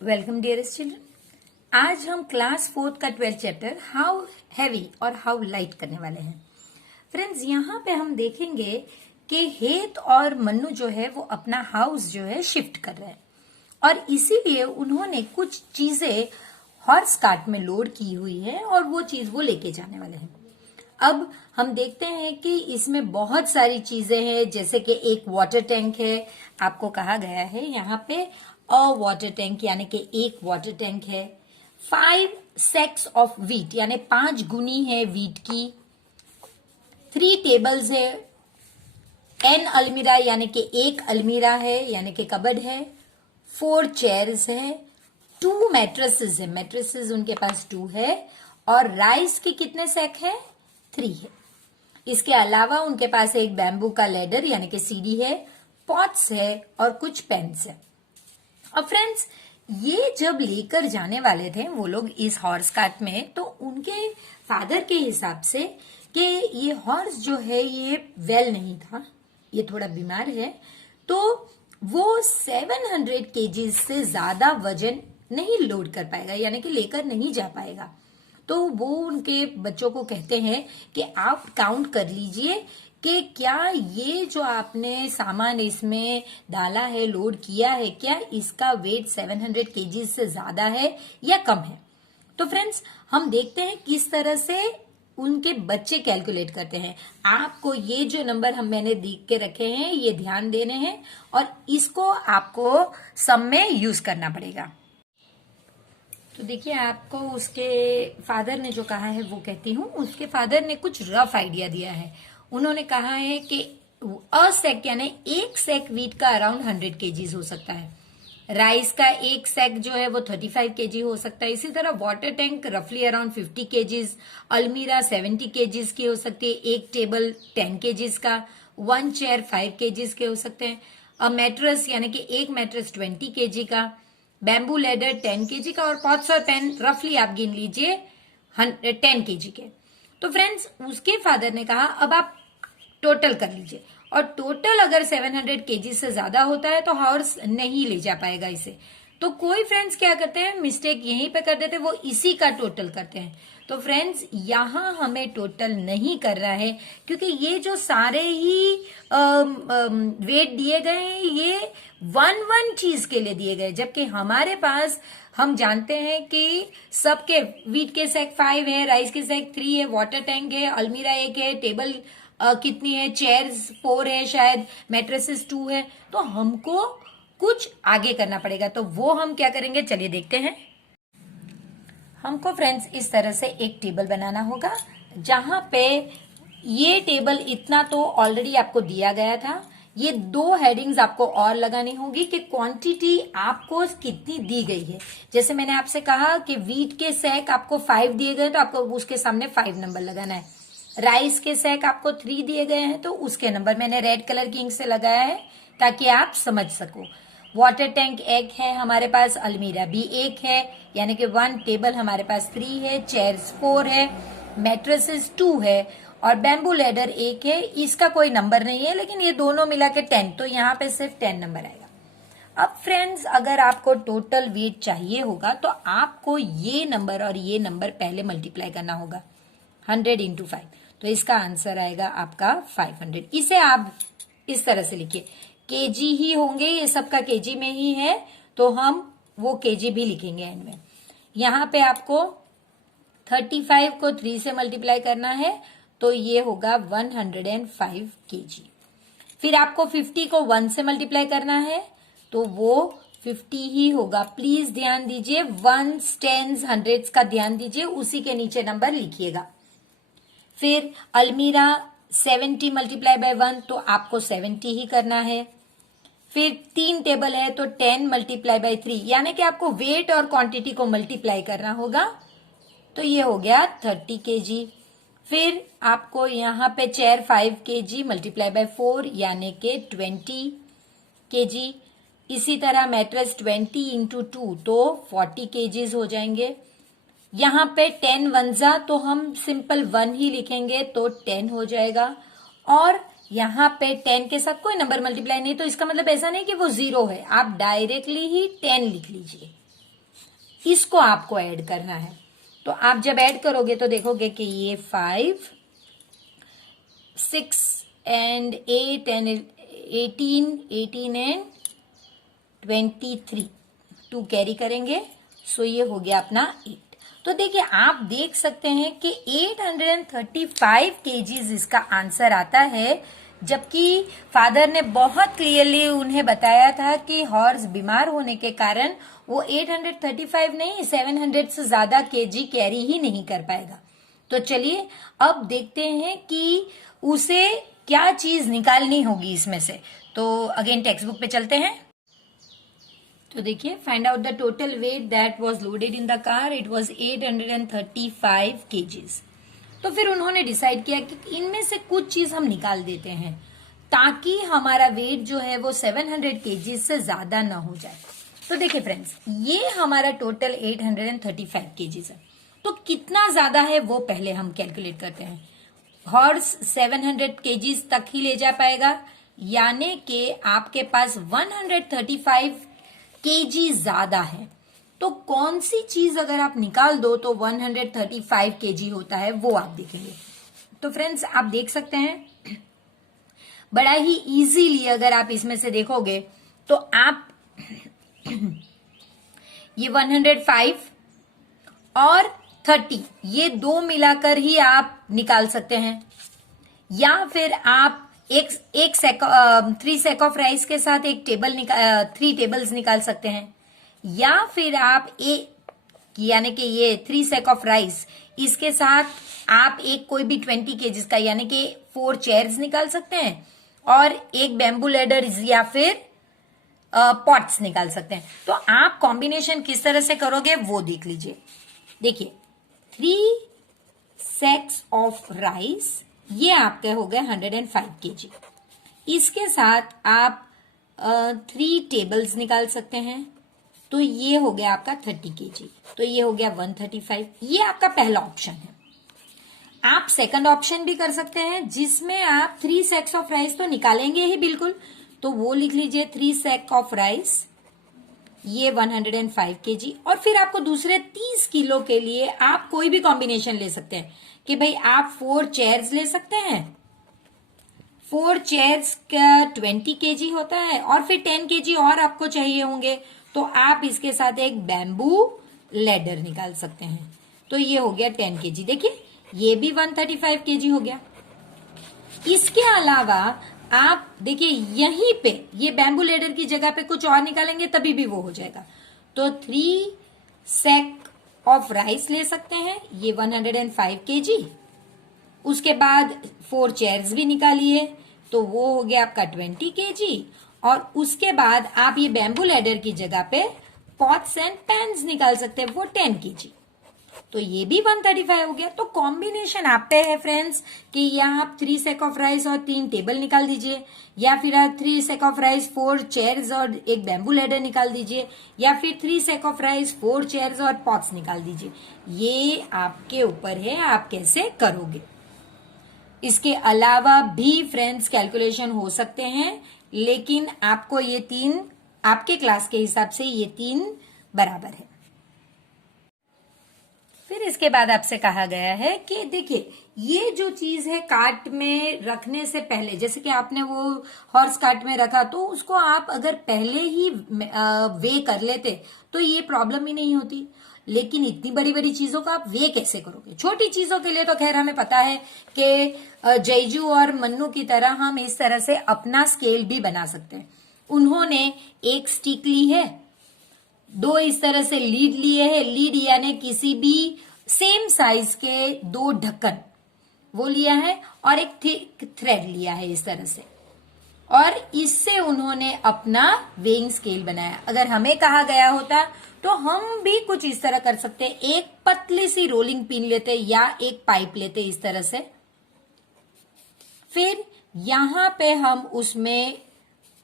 Welcome dearest children. आज हम class 4 का 12th चैप्टर हाउ हैवी और हाउ लाइट करने वाले हैं। फ्रेंड्स, यहाँ पे हम देखेंगे कि हेत और मन्नू जो है वो अपना हाउस जो है शिफ्ट कर रहे हैं और इसीलिए उन्होंने कुछ चीजें हॉर्स कार्ट में लोड की हुई है और वो चीज वो लेके जाने वाले हैं। अब हम देखते हैं कि इसमें बहुत सारी चीजें हैं, जैसे कि एक वाटर टैंक है। आपको कहा गया है यहाँ पे अ वाटर टैंक यानी कि एक वाटर टैंक है। 5 sacks ऑफ वीट यानी 5 गुनी है वीट की। 3 टेबल्स है। एन अलमीरा यानी कि एक अलमीरा है यानी कि कबर्ड है। 4 चेयर्स है। 2 मैट्रेसेस है, मैट्रेसेस उनके पास 2 है। और राइस के कितने सैक है? 3 है। इसके अलावा उनके पास एक बैम्बू का लेडर यानी कि सीढ़ी है, पॉट्स है और कुछ पेन्स है। अब फ्रेंड्स, ये जब लेकर जाने वाले थे वो लोग इस हॉर्स कार्ट में, तो उनके फादर के हिसाब से कि ये हॉर्स जो है ये वेल नहीं था, ये थोड़ा बीमार है, तो वो 700 केजी से ज्यादा वजन नहीं लोड कर पाएगा यानी कि लेकर नहीं जा पाएगा। तो वो उनके बच्चों को कहते हैं कि आप काउंट कर लीजिए कि क्या ये जो आपने सामान इसमें डाला है, लोड किया है, क्या इसका वेट 700 केजी से ज्यादा है या कम है। तो फ्रेंड्स, हम देखते हैं किस तरह से उनके बच्चे कैलकुलेट करते हैं। आपको ये जो नंबर मैंने लिख के रखे हैं ये ध्यान देने हैं और इसको आपको सम में यूज करना पड़ेगा। तो देखिए, आपको उसके फादर ने जो कहा है वो कहती हूँ। उसके फादर ने कुछ रफ आइडिया दिया है। उन्होंने कहा है कि अ सैक यानी एक सैक वीट का अराउंड 100 केजीज हो सकता है। राइस का एक सैक जो है वो 35 केजी हो सकता है। इसी तरह वाटर टैंक रफली अराउंड 50 केजीज, अलमीरा 70 केजीज की हो सकती है, एक टेबल 10 केजीज का, 1 चेयर 5 केजीज के हो सकते हैं, अ मैट्रेस यानी कि एक मैट्रेस 20 केजी का, बैम्बू लेडर 10 केजी का और पॉट्स और पेन रफली आप गिन लीजिए 10 केजी के। तो फ्रेंड्स, उसके फादर ने कहा अब आप टोटल कर लीजिए और टोटल अगर 700 केजी से ज्यादा होता है तो हॉर्स नहीं ले जा पाएगा इसे। तो कोई फ्रेंड्स क्या करते हैं, मिस्टेक यहीं पे कर देते हैं, वो इसी का टोटल करते हैं। तो फ्रेंड्स, यहां हमें टोटल नहीं करना है क्योंकि ये जो सारे ही वेट दिए गए हैं ये वन चीज के लिए दिए गए, जबकि हमारे पास हम जानते हैं कि सबके वीट के सैक 5 है, राइस के सैक 3 है, वाटर टैंक है, अलमीरा 1 है, टेबल कितनी है, चेयर्स 4 है, शायद मैट्रेसेस 2 है। तो हमको कुछ आगे करना पड़ेगा, तो वो हम क्या करेंगे, चलिए देखते हैं। हमको फ्रेंड्स इस तरह से एक टेबल बनाना होगा जहां पे ये टेबल इतना तो ऑलरेडी आपको दिया गया था। ये 2 हेडिंग्स आपको और लगानी होगी कि क्वांटिटी आपको कितनी दी गई है। जैसे मैंने आपसे कहा कि वीट के सैक आपको 5 दिए गए तो आपको उसके सामने 5 नंबर लगाना है। राइस के सैक आपको 3 दिए गए हैं तो उसके नंबर मैंने रेड कलर की इंक से लगाया है ताकि आप समझ सको। वाटर टैंक 1 है हमारे पास, अलमीरा भी 1 है यानी कि 1, टेबल हमारे पास 3 है, चेयर्स 4 है, मैट्रेसेस 2 है और बैम्बू लेडर 1 है। इसका कोई नंबर नहीं है लेकिन ये दोनों मिला के 10, तो यहाँ पे सिर्फ 10 नंबर आएगा। अब फ्रेंड्स, अगर आपको टोटल वेट चाहिए होगा तो आपको ये नंबर और ये नंबर पहले मल्टीप्लाई करना होगा 100 इंटू 5, तो इसका आंसर आएगा आपका 500। इसे आप इस तरह से लिखिए, केजी ही होंगे, ये सबका केजी में ही है तो हम वो केजी भी लिखेंगे एंड में। यहाँ पे आपको 35 को 3 से मल्टीप्लाई करना है तो ये होगा 105 केजी। फिर आपको 50 को 1 से मल्टीप्लाई करना है तो वो 50 ही होगा। प्लीज ध्यान दीजिए, 1s 10s 100s का ध्यान दीजिए, उसी के नीचे नंबर लिखिएगा। फिर अलमीरा 70 मल्टीप्लाई बाय 1 तो आपको 70 ही करना है। फिर 3 टेबल है तो 10 मल्टीप्लाई बाय 3 यानी कि आपको वेट और क्वांटिटी को मल्टीप्लाई करना होगा, तो ये हो गया 30 केजी। फिर आपको यहाँ पे चेयर 5 केजी मल्टीप्लाई बाय 4 यानी कि 20 केजी। इसी तरह मैट्रेस 20 इंटू 2 तो 40 केजीज हो जाएंगे। यहाँ पे 10 वंजा तो हम सिंपल 1 ही लिखेंगे तो 10 हो जाएगा। और यहाँ पे 10 के साथ कोई नंबर मल्टीप्लाई नहीं, तो इसका मतलब ऐसा नहीं कि वो 0 है, आप डायरेक्टली ही 10 लिख लीजिए। इसको आपको ऐड करना है। तो आप जब ऐड करोगे तो देखोगे कि ये 5, 6 एंड 8 एंड 18 एंड 23 2 कैरी करेंगे। सो ये हो गया अपना 8। तो देखिए आप देख सकते हैं कि 835 केजीज इसका आंसर आता है, जबकि फादर ने बहुत क्लियरली उन्हें बताया था कि हॉर्स बीमार होने के कारण वो 835 नहीं 700 से ज्यादा केजी कैरी ही नहीं कर पाएगा। तो चलिए अब देखते हैं कि उसे क्या चीज निकालनी होगी इसमें से। तो अगेन टेक्स्ट बुक पे चलते हैं। तो देखिए find out the total weight that was loaded in the car, it was 835 KGs. तो फिर उन्होंने डिसाइड किया कि इनमें से कुछ चीज हम निकाल देते हैं ताकि हमारा वेट जो है वो 700 केजीज से ज्यादा ना हो जाए। तो देखिए फ्रेंड्स, ये हमारा टोटल 835 केजीज है। तो कितना ज्यादा है वो पहले हम कैलकुलेट करते हैं। हॉर्स 700 केजीज तक ही ले जा पाएगा, यानी कि आपके पास 135 केजी ज्यादा है। तो कौन सी चीज अगर आप निकाल दो तो 135 केजी होता है, वो आप देखेंगे। तो फ्रेंड्स आप देख सकते हैं बड़ा ही इजीली अगर आप इसमें से देखोगे तो आप ये 105 और 30 ये दो मिलाकर ही आप निकाल सकते हैं, या फिर आप एक 3 सेक ऑफ राइस के साथ एक टेबल 3 टेबल्स निकाल सकते हैं, या फिर आप यानी कि ये 3 सेक ऑफ राइस इसके साथ आप एक कोई भी 20 केजीज का यानी कि 4 चेयर्स निकाल सकते हैं और एक बैम्बू लेडर या फिर पॉट्स निकाल सकते हैं। तो आप कॉम्बिनेशन किस तरह से करोगे वो देख लीजिए। देखिए 3 सेक्स ऑफ राइस ये आपके हो गए 105 केजी। इसके साथ आप 3 टेबल्स निकाल सकते हैं, तो ये हो गया आपका 30 केजी। तो ये हो गया 135। ये आपका पहला ऑप्शन है। आप सेकंड ऑप्शन भी कर सकते हैं जिसमें आप 3 सेक्स ऑफ राइस तो निकालेंगे ही बिल्कुल, तो वो लिख लीजिए 3 सेक ऑफ राइस ये 105 केजी। और फिर आपको दूसरे 30 किलो के लिए आप कोई भी कॉम्बिनेशन ले सकते हैं कि भाई आप 4 चेयर्स ले सकते हैं। 4 चेयर्स का 20 केजी होता है और फिर 10 केजी और आपको चाहिए होंगे, तो आप इसके साथ एक बैम्बू लेडर निकाल सकते हैं। तो ये हो गया 10 केजी। देखिए ये भी 135 केजी हो गया। इसके अलावा आप देखिए यहीं पे ये बैम्बू लेडर की जगह पे कुछ और निकालेंगे तभी भी वो हो जाएगा। तो 3 सेक ऑफ राइस ले सकते हैं, ये 105 केजी। उसके बाद 4 चेयर्स भी निकालिए तो वो हो गया आपका 20 केजी। और उसके बाद आप ये बैम्बू लेडर की जगह पे पॉट्स एंड पैन्स निकाल सकते हैं, वो 10 केजी। तो ये भी 135 हो गया। तो कॉम्बिनेशन आप पे है फ्रेंड्स कि यहाँ आप 3 सेक ऑफ राइस और 3 टेबल निकाल दीजिए, या फिर आप 3 सेक ऑफ राइस 4 चेयर्स और एक बैम्बू लेडर निकाल दीजिए, या फिर 3 सेक ऑफ राइस 4 चेयर्स और पॉट्स निकाल दीजिए। ये आपके ऊपर है आप कैसे करोगे। इसके अलावा भी फ्रेंड्स कैलकुलेशन हो सकते हैं, लेकिन आपको ये 3 आपके क्लास के हिसाब से ये 3 बराबर है। फिर इसके बाद आपसे कहा गया है कि देखिए ये जो चीज है कार्ट में रखने से पहले, जैसे कि आपने वो हॉर्स कार्ट में रखा तो उसको आप अगर पहले ही वे कर लेते तो ये प्रॉब्लम ही नहीं होती। लेकिन इतनी बड़ी बड़ी चीजों का आप वे कैसे करोगे। छोटी चीजों के लिए तो खैर हमें पता है कि जयजू और मन्नू की तरह हम इस तरह से अपना स्केल भी बना सकते हैं। उन्होंने एक स्टिक ली है, 2 इस तरह से लीड लिए है, लीड यानी किसी भी सेम साइज के 2 ढक्कन वो लिया है और एक थिक थ्रेड लिया है इस तरह से, और इससे उन्होंने अपना वेइंग स्केल बनाया। अगर हमें कहा गया होता तो हम भी कुछ इस तरह कर सकते हैं, एक पतली सी रोलिंग पिन लेते या एक पाइप लेते इस तरह से, फिर यहां पे हम उसमें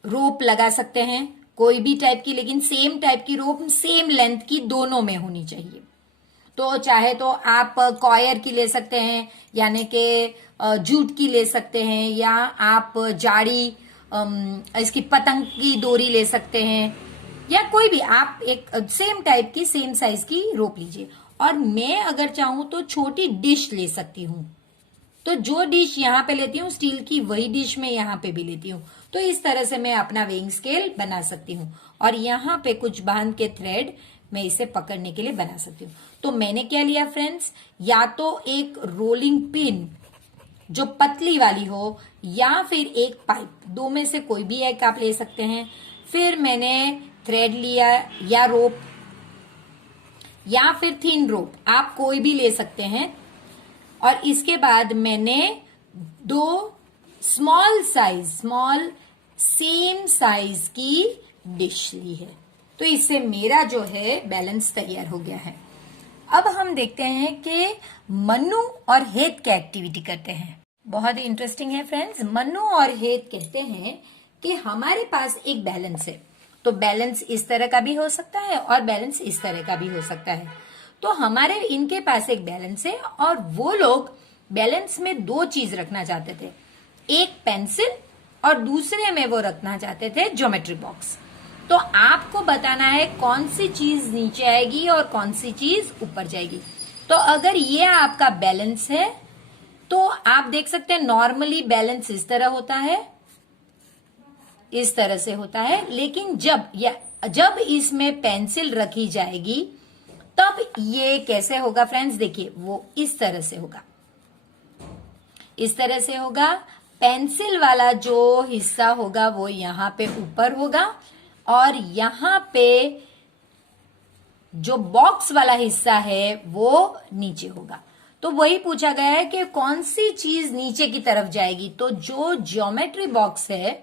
रोप लगा सकते हैं कोई भी टाइप की, लेकिन सेम टाइप की रोप सेम लेंथ की दोनों में होनी चाहिए। तो चाहे तो आप कॉयर की ले सकते हैं यानी कि जूट की ले सकते हैं, या आप जाड़ी इसकी पतंग की डोरी ले सकते हैं, या कोई भी आप एक सेम टाइप की सेम साइज की रोप लीजिए। और मैं अगर चाहूं तो छोटी डिश ले सकती हूं, तो जो डिश यहाँ पे लेती हूँ स्टील की, वही डिश मैं यहाँ पे भी लेती हूँ। तो इस तरह से मैं अपना वेइंग स्केल बना सकती हूँ। और यहाँ पे कुछ बांध के थ्रेड मैं इसे पकड़ने के लिए बना सकती हूँ। तो मैंने क्या लिया फ्रेंड्स, या तो एक रोलिंग पिन जो पतली वाली हो, या फिर एक पाइप, दो में से कोई भी एक आप ले सकते हैं। फिर मैंने थ्रेड लिया या रोप, या फिर थिन रोप, आप कोई भी ले सकते हैं। और इसके बाद मैंने दो स्मॉल सेम साइज की डिश ली है। तो इससे मेरा जो है बैलेंस तैयार हो गया है। अब हम देखते हैं कि मन्नू और हेत क्या एक्टिविटी करते हैं। बहुत ही इंटरेस्टिंग है फ्रेंड्स। मन्नू और हेत कहते हैं कि हमारे पास एक बैलेंस है, तो बैलेंस इस तरह का भी हो सकता है और बैलेंस इस तरह का भी हो सकता है। तो हमारे इनके पास एक बैलेंस है और वो लोग बैलेंस में दो चीज रखना चाहते थे, एक पेंसिल और दूसरे में वो रखना चाहते थे ज्योमेट्री बॉक्स। तो आपको बताना है कौन सी चीज नीचे आएगी और कौन सी चीज ऊपर जाएगी। तो अगर ये आपका बैलेंस है तो आप देख सकते हैं नॉर्मली बैलेंस इस तरह होता है, इस तरह से होता है। लेकिन जब इसमें पेंसिल रखी जाएगी तब ये कैसे होगा फ्रेंड्स, देखिए वो इस तरह से होगा, इस तरह से होगा। पेंसिल वाला जो हिस्सा होगा वो यहां पे ऊपर होगा और यहां पे जो बॉक्स वाला हिस्सा है वो नीचे होगा। तो वही पूछा गया है कि कौन सी चीज नीचे की तरफ जाएगी। तो जो ज्योमेट्री बॉक्स है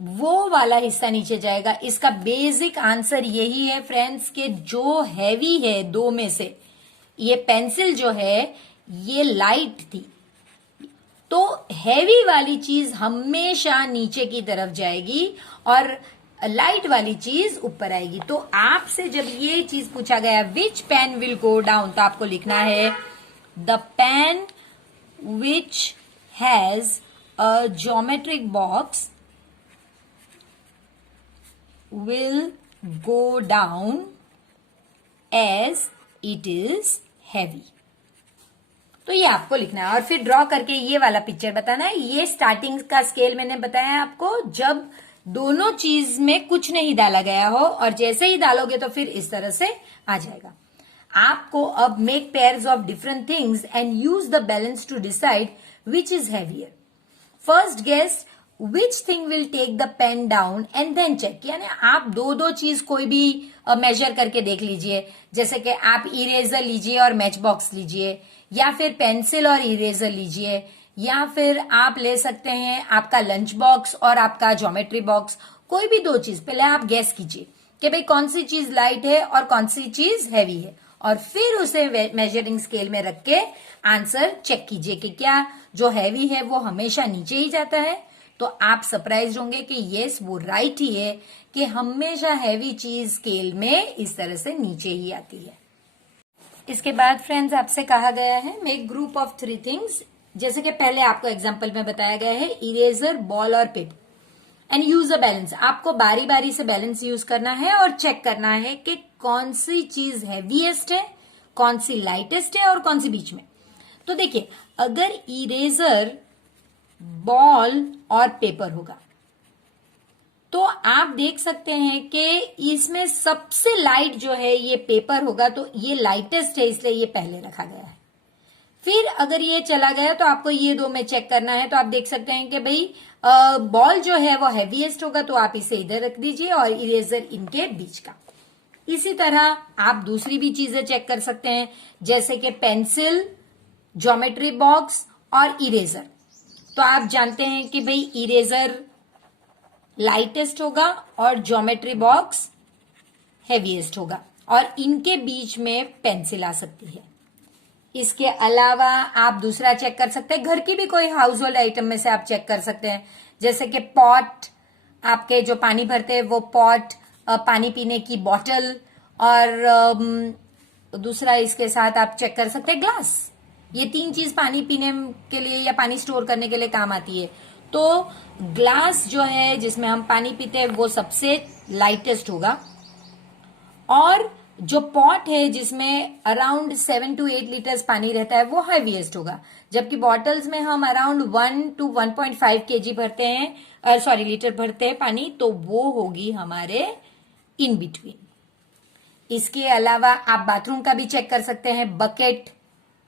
वो वाला हिस्सा नीचे जाएगा। इसका बेसिक आंसर यही है फ्रेंड्स कि जो हैवी है दो में से, ये पेंसिल जो है ये लाइट थी, तो हैवी वाली चीज हमेशा नीचे की तरफ जाएगी और लाइट वाली चीज ऊपर आएगी। तो आपसे जब ये चीज पूछा गया which pan will go down, तो आपको लिखना है the pan which has a geometric box will go down as it is heavy। तो ये आपको लिखना है और फिर ड्रॉ करके ये वाला पिक्चर बताना है। ये स्टार्टिंग का स्केल मैंने बताया आपको, जब दोनों चीज में कुछ नहीं डाला गया हो, और जैसे ही डालोगे तो फिर इस तरह से आ जाएगा। आपको अब make pairs of different things and use the balance to decide which is heavier. First guess which thing will take the pan down and then check. यानी आप दो चीज कोई भी मेजर करके देख लीजिए, जैसे कि आप इरेजर लीजिए और मैच बॉक्स लीजिए, या फिर पेंसिल और इरेजर लीजिए, या फिर आप ले सकते हैं आपका लंच बॉक्स और आपका ज्योमेट्री बॉक्स। कोई भी दो चीज पहले आप गैस कीजिए कि भाई कौन सी चीज लाइट है और कौन सी चीज हैवी है, और फिर उसे मेजरिंग स्केल में रख के आंसर चेक कीजिए कि क्या जो हैवी है वो हमेशा नीचे ही जाता है। तो आप सरप्राइज होंगे कि यस वो राइट ही है कि हमेशा हैवी चीज स्केल में इस तरह से नीचे ही आती है। इसके बाद फ्रेंड्स आपसे कहा गया है मेक ग्रुप ऑफ 3 थिंग्स। जैसे कि पहले आपको एग्जांपल में बताया गया है इरेजर, बॉल और paper and use a balance. आपको बारी बारी से बैलेंस यूज करना है और चेक करना है कि कौन सी चीज हैवीएस्ट है, कौन सी लाइटेस्ट है और कौन सी बीच में। तो देखिए अगर इरेजर, बॉल और पेपर होगा तो आप देख सकते हैं कि इसमें सबसे लाइट जो है ये पेपर होगा, तो ये लाइटेस्ट है इसलिए ये पहले रखा गया है। फिर अगर ये चला गया तो आपको ये दो में चेक करना है। तो आप देख सकते हैं कि भाई बॉल जो है वो हैवीएस्ट होगा, तो आप इसे इधर रख दीजिए और इरेजर इनके बीच का। इसी तरह आप दूसरी भी चीजें चेक कर सकते हैं, जैसे कि पेंसिल, ज्योमेट्री बॉक्स और इरेजर। तो आप जानते हैं कि भाई इरेजर लाइटेस्ट होगा और ज्योमेट्री बॉक्स हैवीएस्ट होगा, और इनके बीच में पेंसिल आ सकती है। इसके अलावा आप दूसरा चेक कर सकते हैं, घर की भी कोई हाउस होल्ड आइटम में से आप चेक कर सकते हैं, जैसे कि पॉट, आपके जो पानी भरते हैं वो पॉट, पानी पीने की बॉटल, और दूसरा इसके साथ आप चेक कर सकते हैं ग्लास। ये 3 चीज पानी पीने के लिए या पानी स्टोर करने के लिए काम आती है। तो ग्लास जो है जिसमें हम पानी पीते हैं वो सबसे लाइटेस्ट होगा, और जो पॉट है जिसमें अराउंड 7 to 8 लीटर्स पानी रहता है वो हैवीएस्ट होगा, जबकि बॉटल्स में हम अराउंड 1 to 1.5 kg भरते हैं, लीटर भरते हैं पानी, तो वो होगी हमारे इन बिटवीन। इसके अलावा आप बाथरूम का भी चेक कर सकते हैं, बकेट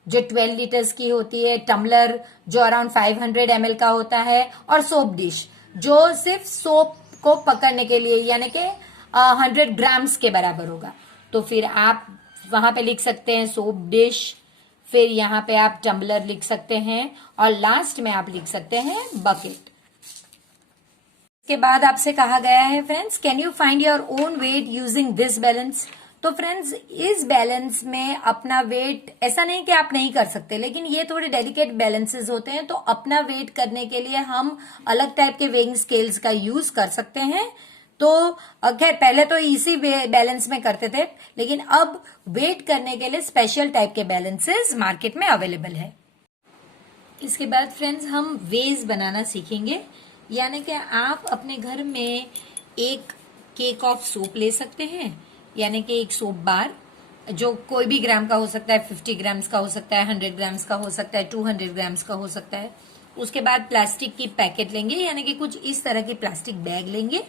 जो 12 लीटर्स की होती है, टम्बलर जो अराउंड 500 ml का होता है, और सोप डिश जो सिर्फ सोप को पकड़ने के लिए यानी कि 100 ग्राम्स के बराबर होगा। तो फिर आप वहां पे लिख सकते हैं सोप डिश, फिर यहाँ पे आप टम्बलर लिख सकते हैं, और लास्ट में आप लिख सकते हैं बकेट। इसके बाद आपसे कहा गया है friends, can you find your own wait using this balance. तो फ्रेंड्स इस बैलेंस में अपना वेट, ऐसा नहीं कि आप नहीं कर सकते, लेकिन ये थोड़े डेलिकेट बैलेंसेस होते हैं, तो अपना वेट करने के लिए हम अलग टाइप के वेइंग स्केल्स का यूज कर सकते हैं। तो खैर पहले तो इसी बैलेंस में करते थे, लेकिन अब वेट करने के लिए स्पेशल टाइप के बैलेंसेस मार्केट में अवेलेबल है। इसके बाद फ्रेंड्स हम वेज बनाना सीखेंगे, यानी कि आप अपने घर में एक केक ऑफ सोप ले सकते हैं, यानी कि एक सोप बार जो कोई भी ग्राम का हो सकता है, 50 ग्राम्स का हो सकता है, 100 ग्राम्स का हो सकता है, 200 ग्राम्स का हो सकता है। उसके बाद प्लास्टिक की पैकेट लेंगे, यानी कि कुछ इस तरह की प्लास्टिक बैग लेंगे,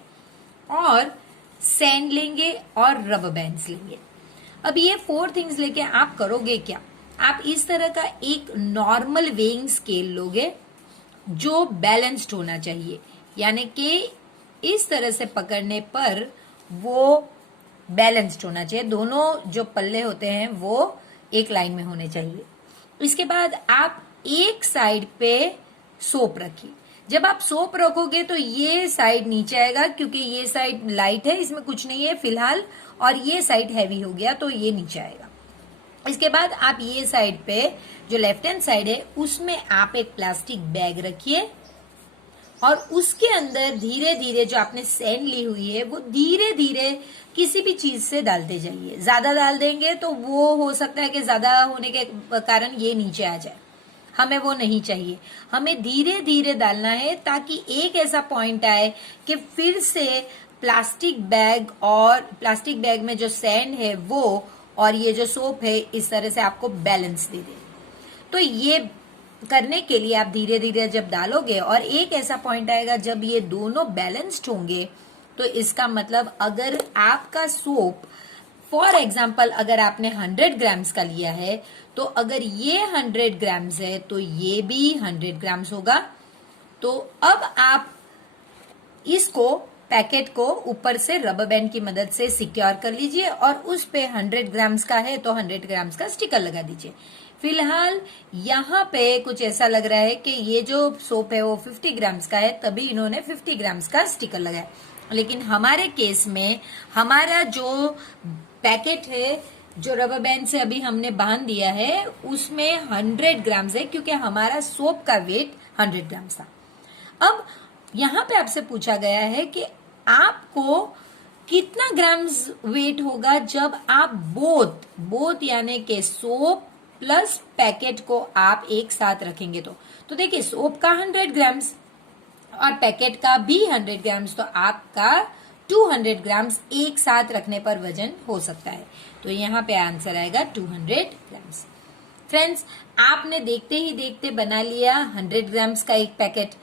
और सैंड लेंगे और रबर बैंड्स लेंगे। अब ये 4 थिंग्स लेके आप करोगे क्या, आप इस तरह का एक नॉर्मल वेइंग स्केल लोगे जो बैलेंस्ड होना चाहिए, यानी कि इस तरह से पकड़ने पर वो बैलेंस्ड होना चाहिए, दोनों जो पल्ले होते हैं वो एक लाइन में होने चाहिए। इसके बाद आप एक साइड पे सोप रखिए। जब आप सोप रखोगे तो ये साइड नीचे आएगा, क्योंकि ये साइड लाइट है, इसमें कुछ नहीं है फिलहाल, और ये साइड हैवी हो गया तो ये नीचे आएगा। इसके बाद आप ये साइड पे जो लेफ्ट हैंड साइड है उसमें आप एक प्लास्टिक बैग रखिए, और उसके अंदर धीरे धीरे जो आपने सैंड ली हुई है वो धीरे धीरे किसी भी चीज से डालते जाइए। ज्यादा डाल देंगे तो वो हो सकता है कि ज्यादा होने के कारण ये नीचे आ जाए, हमें वो नहीं चाहिए। हमें धीरे धीरे डालना है ताकि एक ऐसा पॉइंट आए कि फिर से प्लास्टिक बैग में जो सैंड है वो और ये जो सोप है इस तरह से आपको बैलेंस दे दे। तो ये करने के लिए आप धीरे धीरे जब डालोगे और एक ऐसा पॉइंट आएगा जब ये दोनों बैलेंस्ड होंगे, तो इसका मतलब अगर आपका सोप फॉर एग्जाम्पल अगर आपने 100 ग्राम्स का लिया है, तो अगर ये 100 ग्राम्स है तो ये भी 100 ग्राम्स होगा। तो अब आप इसको पैकेट को ऊपर से रबर बैंड की मदद से सिक्योर कर लीजिए, और उस पे 100 ग्राम्स का है तो 100 ग्राम्स का स्टिकर लगा दीजिए। फिलहाल यहाँ पे कुछ ऐसा लग रहा है कि ये जो सोप है वो 50 ग्राम्स का है, तभी इन्होंने 50 ग्राम्स का स्टिकर लगाया। लेकिन हमारे केस में हमारा जो पैकेट है जो रबर बैंड से अभी हमने बांध दिया है उसमें 100 ग्राम्स है, क्योंकि हमारा सोप का वेट 100 ग्राम्स था। अब यहाँ पे आपसे पूछा गया है कि आपको कितना ग्राम्स वेट होगा जब आप बोथ यानी कि सोप प्लस पैकेट को आप एक साथ रखेंगे। तो देखिए सोप का 100 ग्राम्स और पैकेट का भी 100 ग्राम्स, तो आपका 200 ग्राम्स एक साथ रखने पर वजन हो सकता है। तो यहाँ पे आंसर आएगा 200 ग्राम्स। फ्रेंड्स आपने देखते ही देखते बना लिया 100 ग्राम्स का एक पैकेट।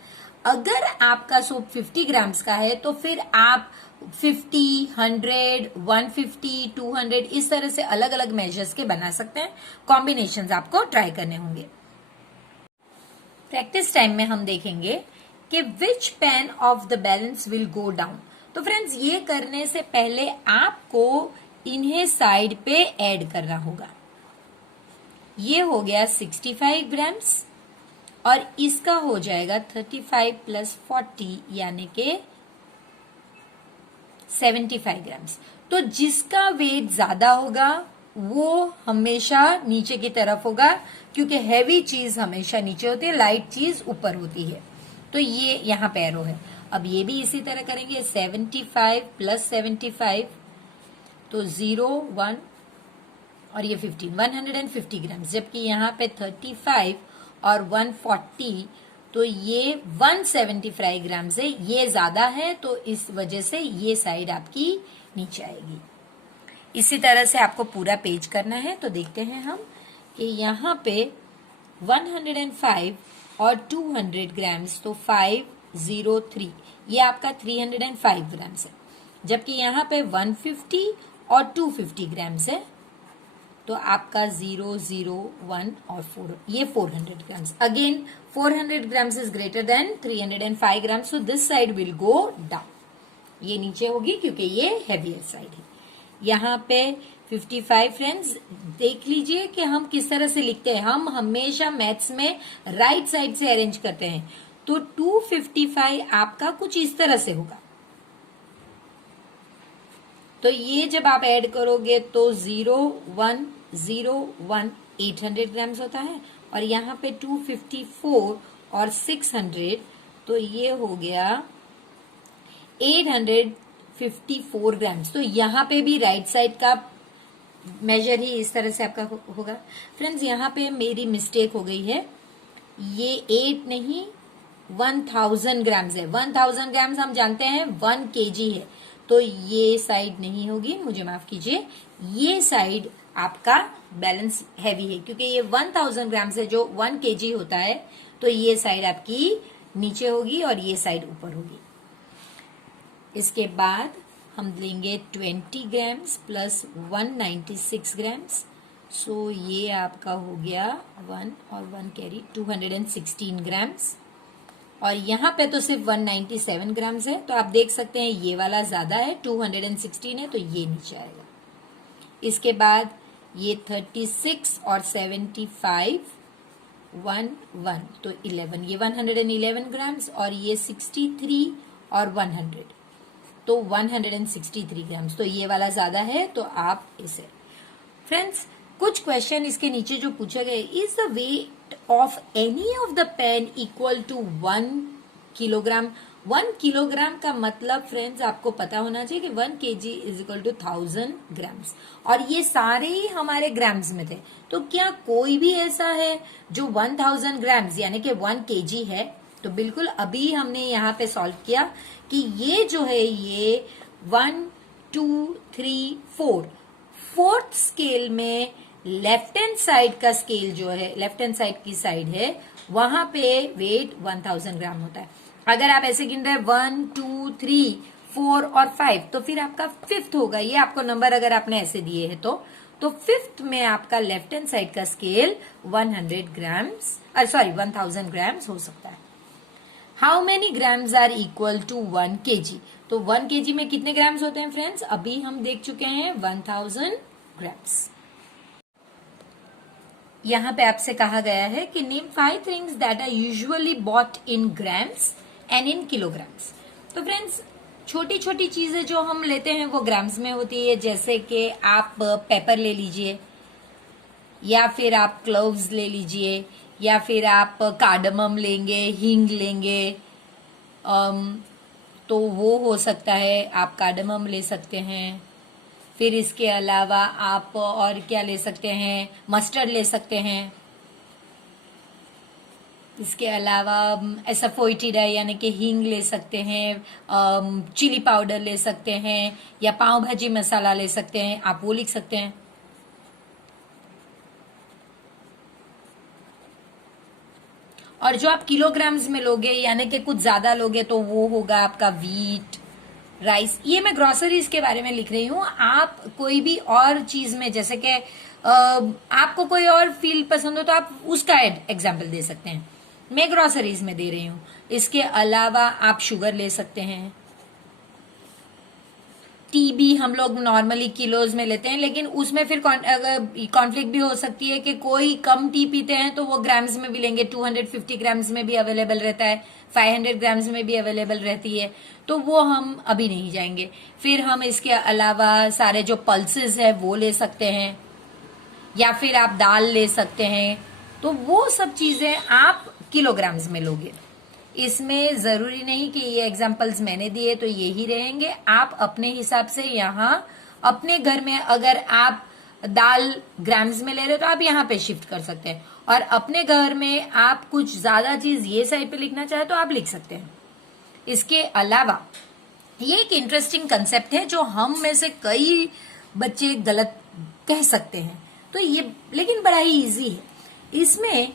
अगर आपका सोप 50 ग्राम्स का है तो फिर आप 50, 100, 150, 200 इस तरह से अलग अलग मेजर्स के बना सकते हैं। कॉम्बिनेशंस आपको ट्राई करने होंगे। प्रैक्टिस टाइम में हम देखेंगे कि which pan of the balance will go down. तो फ्रेंड्स ये करने से पहले आपको इन्हें साइड पे ऐड करना होगा। ये हो गया 65 ग्राम्स और इसका हो जाएगा 35 प्लस 40 यानी के 75 ग्राम्स। तो जिसका वेट ज्यादा होगा वो हमेशा नीचे की तरफ होगा, क्योंकि हैवी चीज हमेशा नीचे होती है, लाइट चीज ऊपर होती है। तो ये यहाँ पे एरो है। अब ये भी इसी तरह करेंगे, 75 प्लस 75 तो 0, 1 और ये 15, 150 ग्राम्स, जबकि यहाँ पे 35 और 140 तो ये 175 ग्राम से ये ज्यादा है, तो इस वजह से ये साइड आपकी नीचे आएगी। इसी तरह से आपको पूरा पेज करना है। तो देखते हैं हम कि यहाँ पे 105 और 200 ग्राम्स, तो 503, ये आपका 305 ग्राम्स है। जबकि यहाँ पे 150 और 250 ग्राम्स है, तो आपका 001 और 4, ये 400 grams. Again 400 grams is greater than 305 grams, so this side will go down, ये नीचे होगी क्योंकि ये हैवियर साइड है। यहाँ पे 55 फ्रेंड्स, देख लीजिए कि हम किस तरह से लिखते हैं। हम हमेशा मैथ्स में राइट साइड से अरेंज करते हैं, तो 255 आपका कुछ इस तरह से होगा। तो ये जब आप ऐड करोगे तो 0101 800 ग्राम्स होता है, और यहाँ पे 254 और 600, तो ये हो गया 854 ग्राम्स। तो यहाँ पे भी राइट साइड का मेजर ही इस तरह से आपका होगा। फ्रेंड्स, यहाँ पे मेरी मिस्टेक हो गई है, ये 8 नहीं 1000 ग्राम्स है। 1000 ग्राम्स हम जानते हैं 1 केजी है, तो ये साइड नहीं होगी, मुझे माफ कीजिए। ये साइड आपका बैलेंस हैवी है, क्योंकि ये 1000 ग्राम्स है जो 1 केजी होता है, तो ये साइड आपकी नीचे होगी और ये साइड ऊपर होगी। इसके बाद हम लेंगे 20 ग्राम्स प्लस 196 ग्राम्स, सो ये आपका हो गया 1 और 1 कैरी 216 ग्राम्स। और यहाँ पे तो सिर्फ 197 ग्राम्स है, तो आप देख सकते हैं ये वाला ज्यादा है, 216 है, तो ये नीचे आएगा। इसके बाद ये 36 और 75 1 1, तो 11, ये 111 ग्राम्स, और ये 63 और 100, तो 163 ग्राम्स, तो ये वाला ज्यादा है, तो आप इसे। फ्रेंड्स, कुछ क्वेश्चन इसके नीचे जो पूछे गए, is the weight of any of the pan equal to 1 kilogram. 1 kilogram का मतलब फ्रेंड्स आपको पता होना चाहिए कि 1 KG is equal to 1000 grams, और ये सारे ही हमारे ग्राम्स में थे। तो क्या कोई भी ऐसा है जो 1000 ग्राम्स यानी कि 1 केजी है? तो बिल्कुल अभी हमने यहाँ पे सॉल्व किया कि ये जो है ये 1 2 3 4 फोर्थ स्केल में लेफ्ट हैंड साइड का स्केल जो है, लेफ्ट हैंड साइड की साइड है, वहां पे वेट 1000 ग्राम होता है। अगर आप ऐसे गिन रहे 1 2 3 4 और 5, तो फिर आपका फिफ्थ होगा। ये आपको नंबर अगर आपने ऐसे दिए हैं तो फिफ्थ में आपका लेफ्ट हैंड साइड का स्केल 1000 ग्राम्स हो सकता है। How many grams are equal to 1 KG? तो 1 केजी में कितने ग्राम्स होते हैं फ्रेंड्स? अभी हम देख चुके हैं 1000 ग्राम्स। यहाँ पे आपसे कहा गया है कि name 5 things that are usually bought in grams and in kilograms. तो फ्रेंड्स, छोटी छोटी चीजें जो हम लेते हैं वो ग्राम्स में होती है, जैसे कि आप पेपर ले लीजिए, या फिर आप क्लोव्स ले लीजिए, या फिर आप कार्डमम लेंगे, हींग लेंगे, तो वो हो सकता है, आप कार्डमम ले सकते हैं। फिर इसके अलावा आप और क्या ले सकते हैं? मस्टर्ड ले सकते हैं। इसके अलावा एसोफोइटिडा यानी कि हींग ले सकते हैं, चिली पाउडर ले सकते हैं, या पाव भाजी मसाला ले सकते हैं, आप वो लिख सकते हैं। और जो आप किलोग्राम्स में लोगे यानी कि कुछ ज्यादा लोगे, तो वो होगा आपका वीट, राइस। ये मैं ग्रोसरीज के बारे में लिख रही हूँ। आप कोई भी और चीज में, जैसे कि आपको कोई और फील्ड पसंद हो तो आप उसका एग्जाम्पल दे सकते हैं, मैं ग्रोसरीज में दे रही हूँ। इसके अलावा आप शुगर ले सकते हैं। टी भी हम लोग नॉर्मली किलोज में लेते हैं, लेकिन उसमें फिर कॉन्फ्लिक्ट भी हो सकती है कि कोई कम टी पीते हैं तो वो ग्राम्स में भी लेंगे, 250 ग्राम्स में भी अवेलेबल रहता है, 500 ग्राम्स में भी अवेलेबल रहती है, तो वो हम अभी नहीं जाएंगे। फिर हम इसके अलावा सारे जो पल्सेस है वो ले सकते हैं, या फिर आप दाल ले सकते हैं, तो वो सब चीजें आप किलोग्राम्स में लोगे। इसमें जरूरी नहीं कि ये एग्जाम्पल्स मैंने दिए तो ये ही रहेंगे, आप अपने हिसाब से यहाँ अपने घर में अगर आप दाल ग्राम्स में ले रहे हो तो आप यहाँ पे शिफ्ट कर सकते हैं। और अपने घर में आप कुछ ज्यादा चीज ये साइड पे लिखना चाहे तो आप लिख सकते हैं। इसके अलावा ये एक इंटरेस्टिंग कंसेप्ट है जो हम में से कई बच्चे गलत कह सकते हैं, तो ये लेकिन बड़ा ही इजी है। इसमें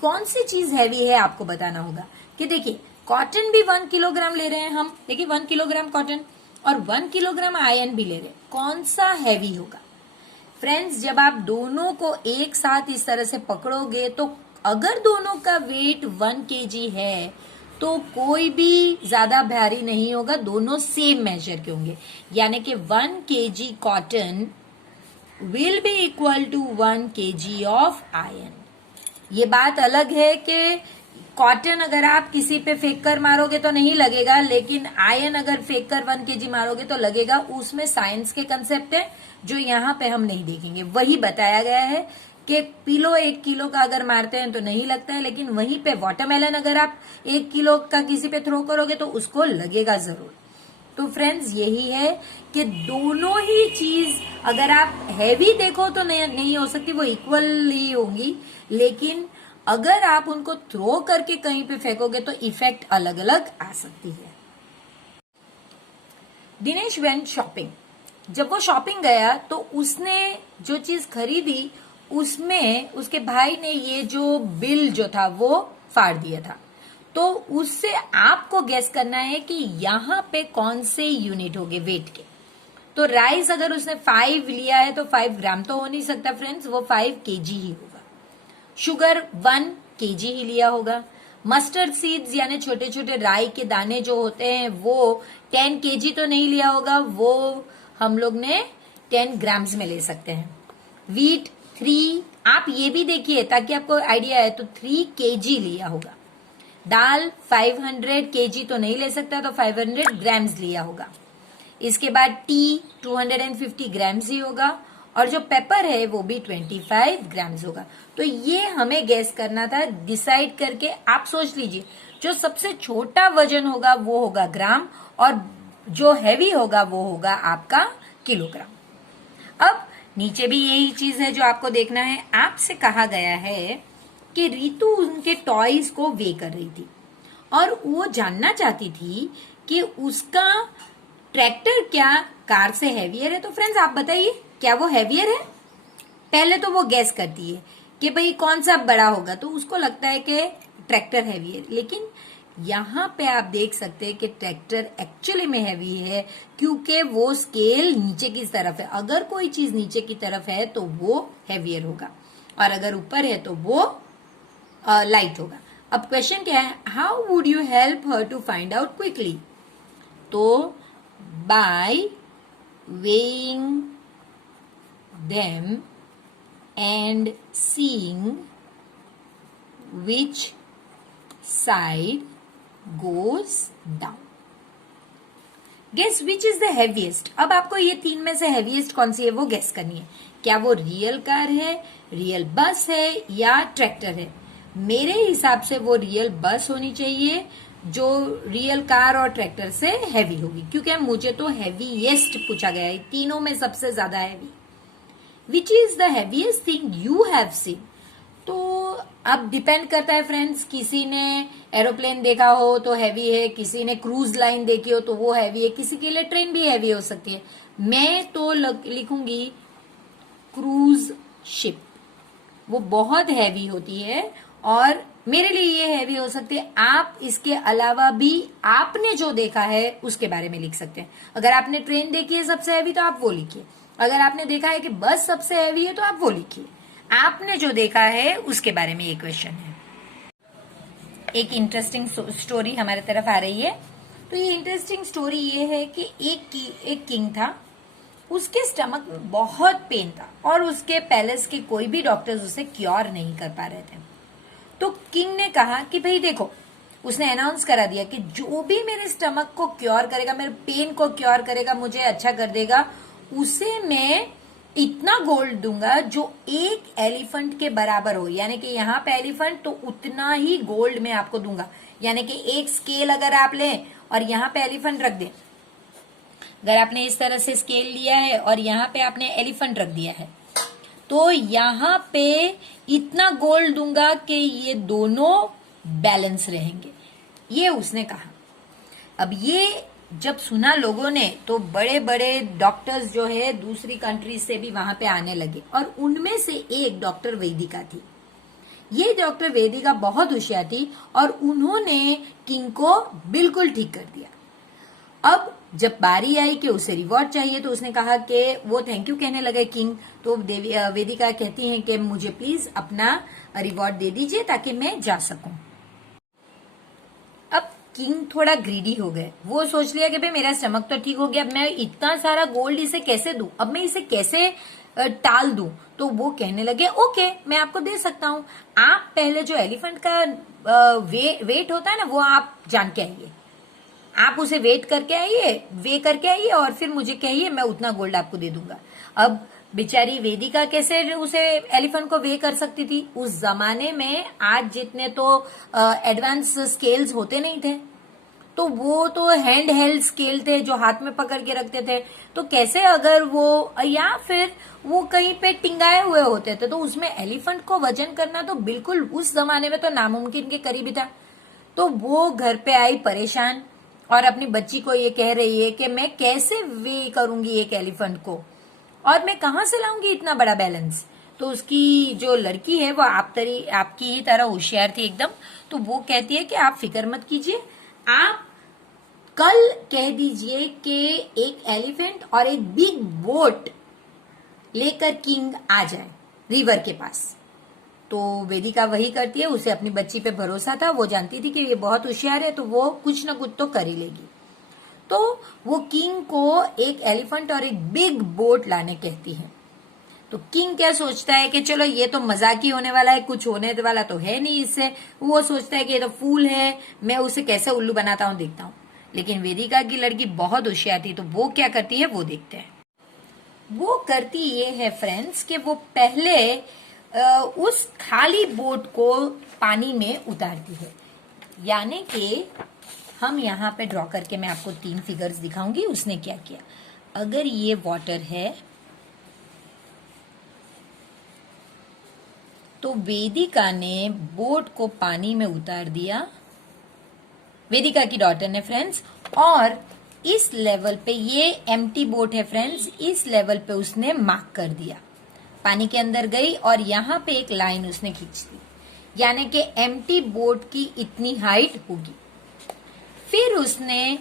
कौन सी चीज हैवी है आपको बताना होगा कि देखिए कॉटन भी 1 किलोग्राम ले रहे हैं हम, देखिए 1 किलोग्राम कॉटन और 1 किलोग्राम आयरन भी ले रहे हैं, कौन सा हैवी होगा? फ्रेंड्स जब आप दोनों को एक साथ इस तरह से पकड़ोगे तो अगर दोनों का वेट 1 केजी है तो कोई भी ज्यादा भारी नहीं होगा, दोनों सेम मेजर के होंगे, यानी कि 1 KG cotton will be equal to 1 KG of iron. ये बात अलग है कि कॉटन अगर आप किसी पे फेंक कर मारोगे तो नहीं लगेगा, लेकिन आयरन अगर फेंक कर 1 केजी मारोगे तो लगेगा। उसमें साइंस के कंसेप्ट है जो यहाँ पे हम नहीं देखेंगे। वही बताया गया है कि पिलो 1 किलो का अगर मारते हैं तो नहीं लगता है, लेकिन वहीं पे वाटरमेलन अगर आप 1 किलो का किसी पे थ्रो करोगे तो उसको लगेगा जरूर। तो फ्रेंड्स यही है कि दोनों ही चीज अगर आप हैवी देखो तो नहीं हो सकती, वो इक्वल ही होंगी, लेकिन अगर आप उनको थ्रो करके कहीं पे फेंकोगे तो इफेक्ट अलग अलग आ सकती है। Dinesh went shopping. जब वो शॉपिंग गया तो उसने जो चीज खरीदी उसमें उसके भाई ने ये जो बिल जो था वो फाड़ दिया था। तो उससे आपको गेस करना है कि यहाँ पे कौन से यूनिट होंगे वेट के। तो राइस अगर उसने 5 लिया है तो 5 ग्राम तो हो नहीं सकता फ्रेंड्स, वो 5 केजी ही होगा। शुगर 1 केजी ही लिया होगा। मस्टर्ड सीड्स यानी छोटे छोटे राई के दाने जो होते हैं वो 10 केजी तो नहीं लिया होगा, वो हम लोग ने 10 ग्राम्स में ले सकते हैं। वीट 3, आप ये भी देखिए ताकि आपको आइडिया है, तो 3 केजी लिया होगा। दाल 500 केजी तो नहीं ले सकता, तो 500 ग्राम्स लिया होगा। इसके बाद टी 250 ग्राम्स ही होगा, और जो पेपर है वो भी 25 ग्राम्स होगा। तो ये हमें गैस करना था, डिसाइड करके आप सोच लीजिए जो सबसे छोटा वजन होगा वो होगा ग्राम, और जो हैवी होगा वो होगा आपका किलोग्राम। अब नीचे भी यही चीज है जो आपको देखना है। आपसे कहा गया है कि रितु उनके टॉयज को वे कर रही थी और वो जानना चाहती थी कि उसका ट्रैक्टर क्या कार से हैवियर है। तो फ्रेंड्स आप बताइए क्या वो हैवियर है? पहले तो वो गैस करती है कि भाई कौन सा बड़ा होगा, तो उसको लगता है कि ट्रैक्टर हैवी है, लेकिन यहाँ पे आप देख सकते हैं कि ट्रैक्टर एक्चुअली में हैवी है क्योंकि वो स्केल नीचे की तरफ है। अगर कोई चीज नीचे की तरफ है तो वो हैवियर होगा, और अगर ऊपर है तो वो लाइट होगा। अब क्वेश्चन क्या है, how would you help her to find out quickly? तो by weighing them and seeing which side goes down. Guess which is the heaviest. अब आपको ये 3 में से heaviest कौन सी है वो guess करनी है। क्या वो रियल कार है, रियल बस है या ट्रैक्टर है? मेरे हिसाब से वो रियल बस होनी चाहिए जो रियल कार और ट्रैक्टर से हैवी होगी, क्योंकि मुझे तो हैवीएस्ट पूछा गया है, तीनों में सबसे ज्यादा heavy. Which is the heaviest thing you have seen? तो अब डिपेंड करता है फ्रेंड्स, किसी ने एरोप्लेन देखा हो तो हैवी है, किसी ने क्रूज लाइन देखी हो तो वो हैवी है, किसी के लिए ट्रेन भी हैवी हो सकती है। मैं तो लिखूंगी क्रूज शिप, वो बहुत हैवी होती है और मेरे लिए ये हैवी हो सकती है। आप इसके अलावा भी आपने जो देखा है उसके बारे में लिख सकते हैं। अगर आपने ट्रेन देखी है सबसे हैवी तो आप वो लिखिए, अगर आपने देखा है कि बस सबसे हैवी है तो आप वो लिखिए। आपने जो देखा है उसके बारे में ये क्वेश्चन है। एक इंटरेस्टिंग स्टोरी हमारे तरफ आ रही है। तो ये इंटरेस्टिंग स्टोरी ये है कि एक किंग था, उसके स्टमक में बहुत पेन था और उसके पैलेस के कोई भी डॉक्टर्स उसे क्योर नहीं कर पा रहे थे। तो किंग ने कहा कि भाई देखो, उसने अनाउंस करा दिया कि जो भी मेरे स्टमक को क्योर करेगा, मेरे पेन को क्योर करेगा, मुझे अच्छा कर देगा, उसे मैं इतना गोल्ड दूंगा जो एक एलिफेंट के बराबर हो। यानी कि यहाँ पे एलिफेंट तो उतना ही गोल्ड मैं आपको दूंगा। यानी कि एक स्केल अगर आप लें और यहाँ पे एलिफेंट रख दें, अगर आपने इस तरह से स्केल लिया है और यहाँ पे आपने एलिफेंट रख दिया है, तो यहाँ पे इतना गोल्ड दूंगा कि ये दोनों बैलेंस रहेंगे, ये उसने कहा। अब ये जब सुना लोगों ने तो बड़े बड़े डॉक्टर्स जो है दूसरी कंट्रीज से भी वहां पे आने लगे, और उनमें से एक डॉक्टर वेदिका थी। ये डॉक्टर वेदिका बहुत होशियार थी और उन्होंने किंग को बिल्कुल ठीक कर दिया। अब जब बारी आई कि उसे रिवॉर्ड चाहिए तो उसने कहा कि वो थैंक यू कहने लगे किंग। तो वेदिका कहती हैं कि मुझे प्लीज अपना रिवॉर्ड दे दीजिए ताकि मैं जा सकूं। अब किंग थोड़ा ग्रीडी हो गए, वो सोच लिया कि भाई मेरा स्टमक तो ठीक हो गया, अब मैं इतना सारा गोल्ड इसे कैसे दूं, अब मैं इसे कैसे टाल दूं। तो वो कहने लगे ओके मैं आपको दे सकता हूं, आप पहले जो एलिफेंट का वेट होता है ना वो आप जान के आइए, आप उसे वेट करके आइए, वे करके आइए और फिर मुझे कहिए, मैं उतना गोल्ड आपको दे दूंगा। अब बेचारी वेदिका कैसे उसे एलिफेंट को वे कर सकती थी, उस जमाने में आज जितने तो एडवांस स्केल्स होते नहीं थे, तो वो तो हैंड हेल्ड स्केल थे जो हाथ में पकड़ के रखते थे। तो कैसे अगर वो, या फिर वो कहीं पे टिंगाए हुए होते थे, तो उसमें एलिफेंट को वजन करना तो बिल्कुल उस जमाने में तो नामुमकिन के करीब ही था। तो वो घर पे आई परेशान और अपनी बच्ची को ये कह रही है कि मैं कैसे वे करूंगी एक एलिफेंट को, और मैं कहां से लाऊंगी इतना बड़ा बैलेंस। तो उसकी जो लड़की है वो आपकी ही तरह होशियार थी एकदम। तो वो कहती है कि आप फिक्र मत कीजिए, आप कल कह दीजिए कि एक एलिफेंट और एक बिग बोट लेकर किंग आ जाए रिवर के पास। तो वेदिका वही करती है, उसे अपनी बच्ची पे भरोसा था, वो जानती थी कि ये बहुत होशियार है तो वो कुछ ना कुछ तो कर ही लेगी। तो वो किंग को एक एलिफेंट और एक बिग बोट लाने कहती है। तो किंग क्या सोचता है कि चलो ये तो मजाक ही होने वाला है, कुछ होने वाला तो है नहीं इससे। वो सोचता है कि ये तो फूल है, मैं उसे कैसे उल्लू बनाता हूँ देखता हूँ। लेकिन वेदिका की लड़की बहुत होशियार थी, तो वो क्या करती है वो देखते हैं। वो करती ये है फ्रेंड्स कि वो पहले उस खाली बोट को पानी में उतारती है। यानी कि हम यहाँ पे ड्रॉ करके मैं आपको 3 फिगर्स दिखाऊंगी उसने क्या किया। अगर ये वाटर है तो वेदिका ने बोट को पानी में उतार दिया, वेदिका की डॉटर ने फ्रेंड्स, और इस लेवल पे, ये एम्प्टी बोट है फ्रेंड्स, इस लेवल पे उसने मार्क कर दिया, पानी के अंदर गई और यहाँ पे एक लाइन उसने खींच दी, यानी कि एम्प्टी बोट की इतनी हाइट होगी। फिर उसने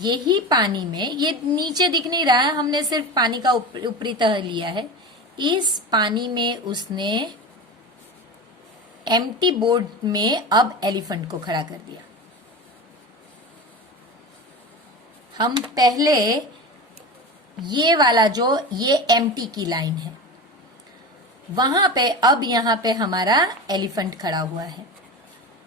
यही पानी में, ये नीचे दिख नहीं रहा है, हमने सिर्फ पानी का ऊपरी तह लिया है, इस पानी में उसने एम्प्टी बोट में अब एलिफेंट को खड़ा कर दिया। हम पहले ये वाला जो ये एम्प्टी की लाइन है वहां पे, अब यहां पे हमारा एलिफेंट खड़ा हुआ है।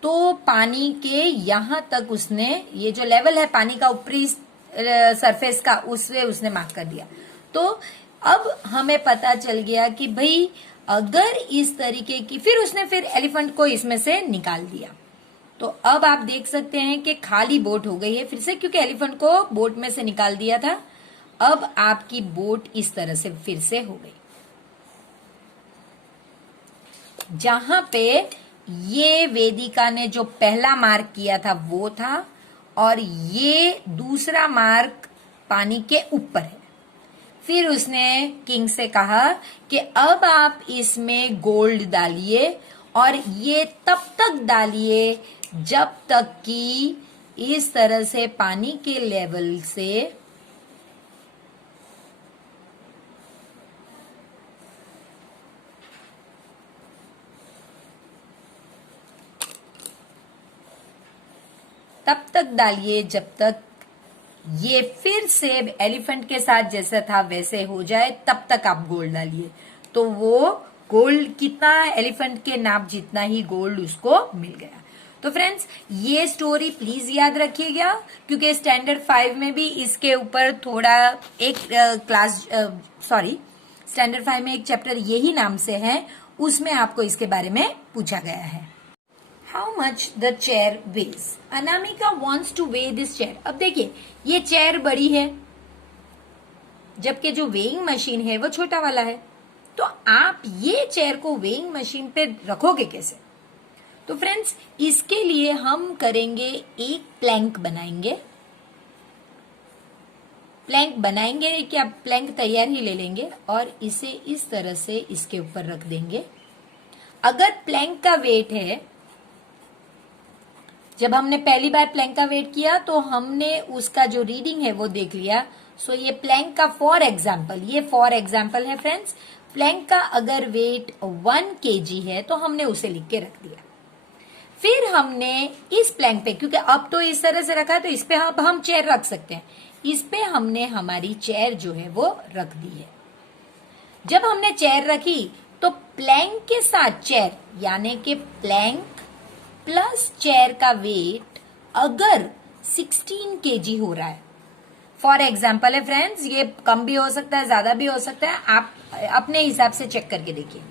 तो पानी के यहां तक उसने, ये जो लेवल है पानी का ऊपरी सरफेस का, उससे उसने मार्क कर दिया। तो अब हमें पता चल गया कि भाई अगर इस तरीके की, फिर एलिफेंट को इसमें से निकाल दिया। तो अब आप देख सकते हैं कि खाली बोट हो गई है फिर से, क्योंकि एलिफेंट को बोट में से निकाल दिया था। अब आपकी बोट इस तरह से फिर से हो गई, जहां पे ये वेदिका ने जो पहला मार्क किया था वो था, और ये दूसरा मार्क पानी के ऊपर है। फिर उसने किंग से कहा कि अब आप इसमें गोल्ड डालिए, और ये तब तक डालिए जब तक कि इस तरह से पानी के लेवल से तब तक डालिए जब तक ये फिर से एलिफेंट के साथ जैसा था वैसे हो जाए, तब तक आप गोल्ड डालिए। तो वो गोल्ड कितना, एलिफेंट के नाप जितना ही गोल्ड उसको मिल गया। तो फ्रेंड्स ये स्टोरी प्लीज याद रखिएगा, क्योंकि स्टैंडर्ड 5 में भी इसके ऊपर थोड़ा एक स्टैंडर्ड 5 में एक चैप्टर यही नाम से है, उसमें आपको इसके बारे में पूछा गया है। How much the chair weighs. Anamika wants to weigh this chair. अब देखिए ये चेयर बड़ी है, जबकि जो वेइंग मशीन है वो छोटा वाला है। तो आप ये चेयर को वेइंग मशीन पे रखोगे कैसे? तो फ्रेंड्स, इसके लिए हम करेंगे, एक प्लैंक बनाएंगे। प्लैंक बनाएंगे क्या, प्लैंक तैयार ही ले लेंगे और इसे इस तरह से इसके ऊपर रख देंगे। अगर प्लैंक का वेट है, जब हमने पहली बार प्लैंक का वेट किया तो हमने उसका जो रीडिंग है वो देख लिया। सो ये प्लैंक का फॉर एग्जाम्पल है फ्रेंड्स। प्लैंक का अगर वेट 1 kg है तो हमने उसे लिख के रख दिया। फिर हमने इस प्लैंक पे, क्योंकि अब तो इस तरह से रखा है तो इस पे हम चेयर रख सकते हैं, इस पे हमने हमारी चेयर जो है वो रख दी है। जब हमने चेयर रखी तो प्लैंक के साथ चेयर, यानी कि प्लैंक प्लस चेयर का वेट अगर 16 kg हो रहा है, फॉर एग्जाम्पल है फ्रेंड्स, ये कम भी हो सकता है, ज्यादा भी हो सकता है, आप अपने हिसाब से चेक करके देखिए।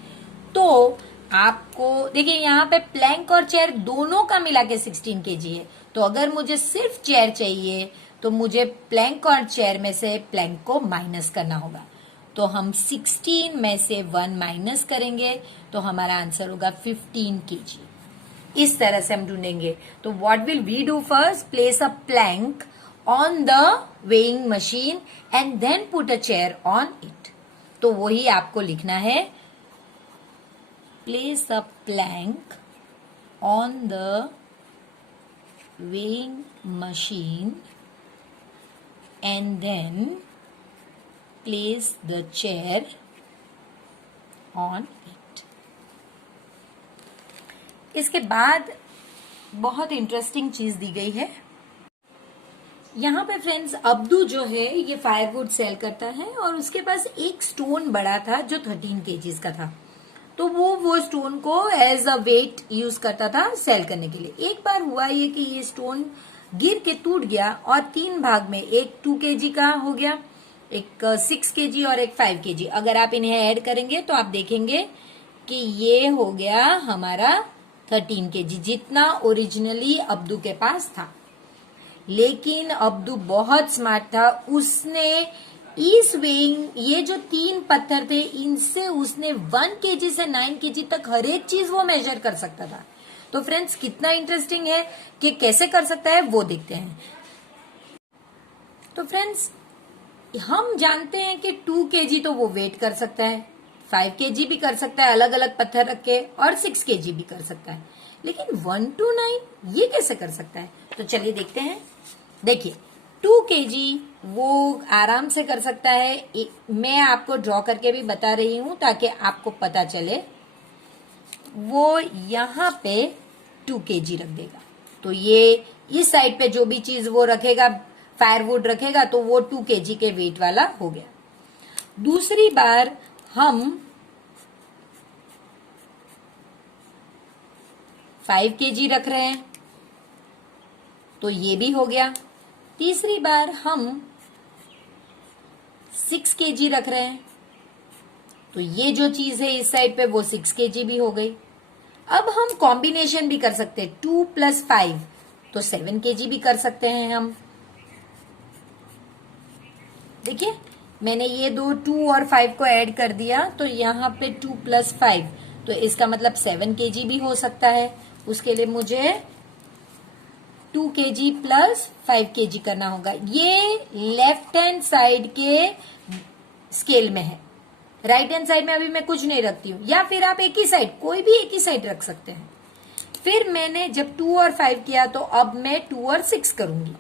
तो आपको देखिए यहाँ पे प्लैंक और चेयर दोनों का मिला के 16 kg है। तो अगर मुझे सिर्फ चेयर चाहिए तो मुझे प्लैंक और चेयर में से प्लैंक को माइनस करना होगा। तो हम 16 में से 1 माइनस करेंगे तो हमारा आंसर होगा 15 kg। इस तरह से हम ढूंढेंगे। तो what will we do first? Place a plank on the weighing machine and then put a chair on it. तो वही आपको लिखना है, place a plank on the weighing machine and then place the chair on it। इसके बाद बहुत interesting चीज दी गई है यहाँ पे फ्रेंड्स। अब्दू जो है ये फायरवुड सेल करता है और उसके पास एक स्टोन बड़ा था जो 13 kg का था। तो वो स्टोन को एज अ वेट यूज करता था सेल करने के लिए। एक बार हुआ ये कि ये स्टोन गिर के टूट गया और 3 भाग में, एक 2 kg का हो गया, एक 6 kg और एक 5 kg। अगर आप इन्हें ऐड करेंगे तो आप देखेंगे कि ये हो गया हमारा 13 kg, जितना ओरिजिनली अब्दू के पास था। लेकिन अब्दू बहुत स्मार्ट था, उसने इस वेइंग, ये जो 3 पत्थर थे इनसे उसने 1 kg से 9 kg तक हर एक चीज वो मेजर कर सकता था। तो फ्रेंड्स, कितना इंटरेस्टिंग है कि कैसे कर सकता है वो देखते हैं। तो फ्रेंड्स, हम जानते हैं कि 2 kg तो वो वेट कर सकता है, 5 kg भी कर सकता है अलग अलग पत्थर रख के, और 6 kg भी कर सकता है। लेकिन 1 to 9 ये कैसे कर सकता है? तो चलिए देखते हैं। देखिए, 2 kg वो आराम से कर सकता है। मैं आपको ड्रॉ करके भी बता रही हूं ताकि आपको पता चले। वो यहाँ पे 2 kg रख देगा, तो ये इस साइड पे जो भी चीज वो रखेगा, फायरवुड रखेगा, तो वो 2 kg के वेट वाला हो गया। दूसरी बार हम 5 kg रख रहे हैं तो ये भी हो गया। तीसरी बार हम 6 kg रख रहे हैं तो ये जो चीज है इस साइड पे वो 6 kg भी हो गई। अब हम कॉम्बिनेशन भी कर सकते हैं, 2 + 5 तो 7 kg भी कर सकते हैं हम। देखिए, मैंने ये 2 और 5 को ऐड कर दिया तो यहाँ पे 2 + 5 तो इसका मतलब 7 kg भी हो सकता है। उसके लिए मुझे 2 kg + 5 kg करना होगा। ये लेफ्ट हैंड साइड के स्केल में है, राइट हैंड साइड में अभी मैं कुछ नहीं रखती हूँ, या फिर आप एक ही साइड, कोई भी एक ही साइड रख सकते हैं। फिर मैंने जब 2 और 5 किया तो अब मैं 2 और 6 करूंगी।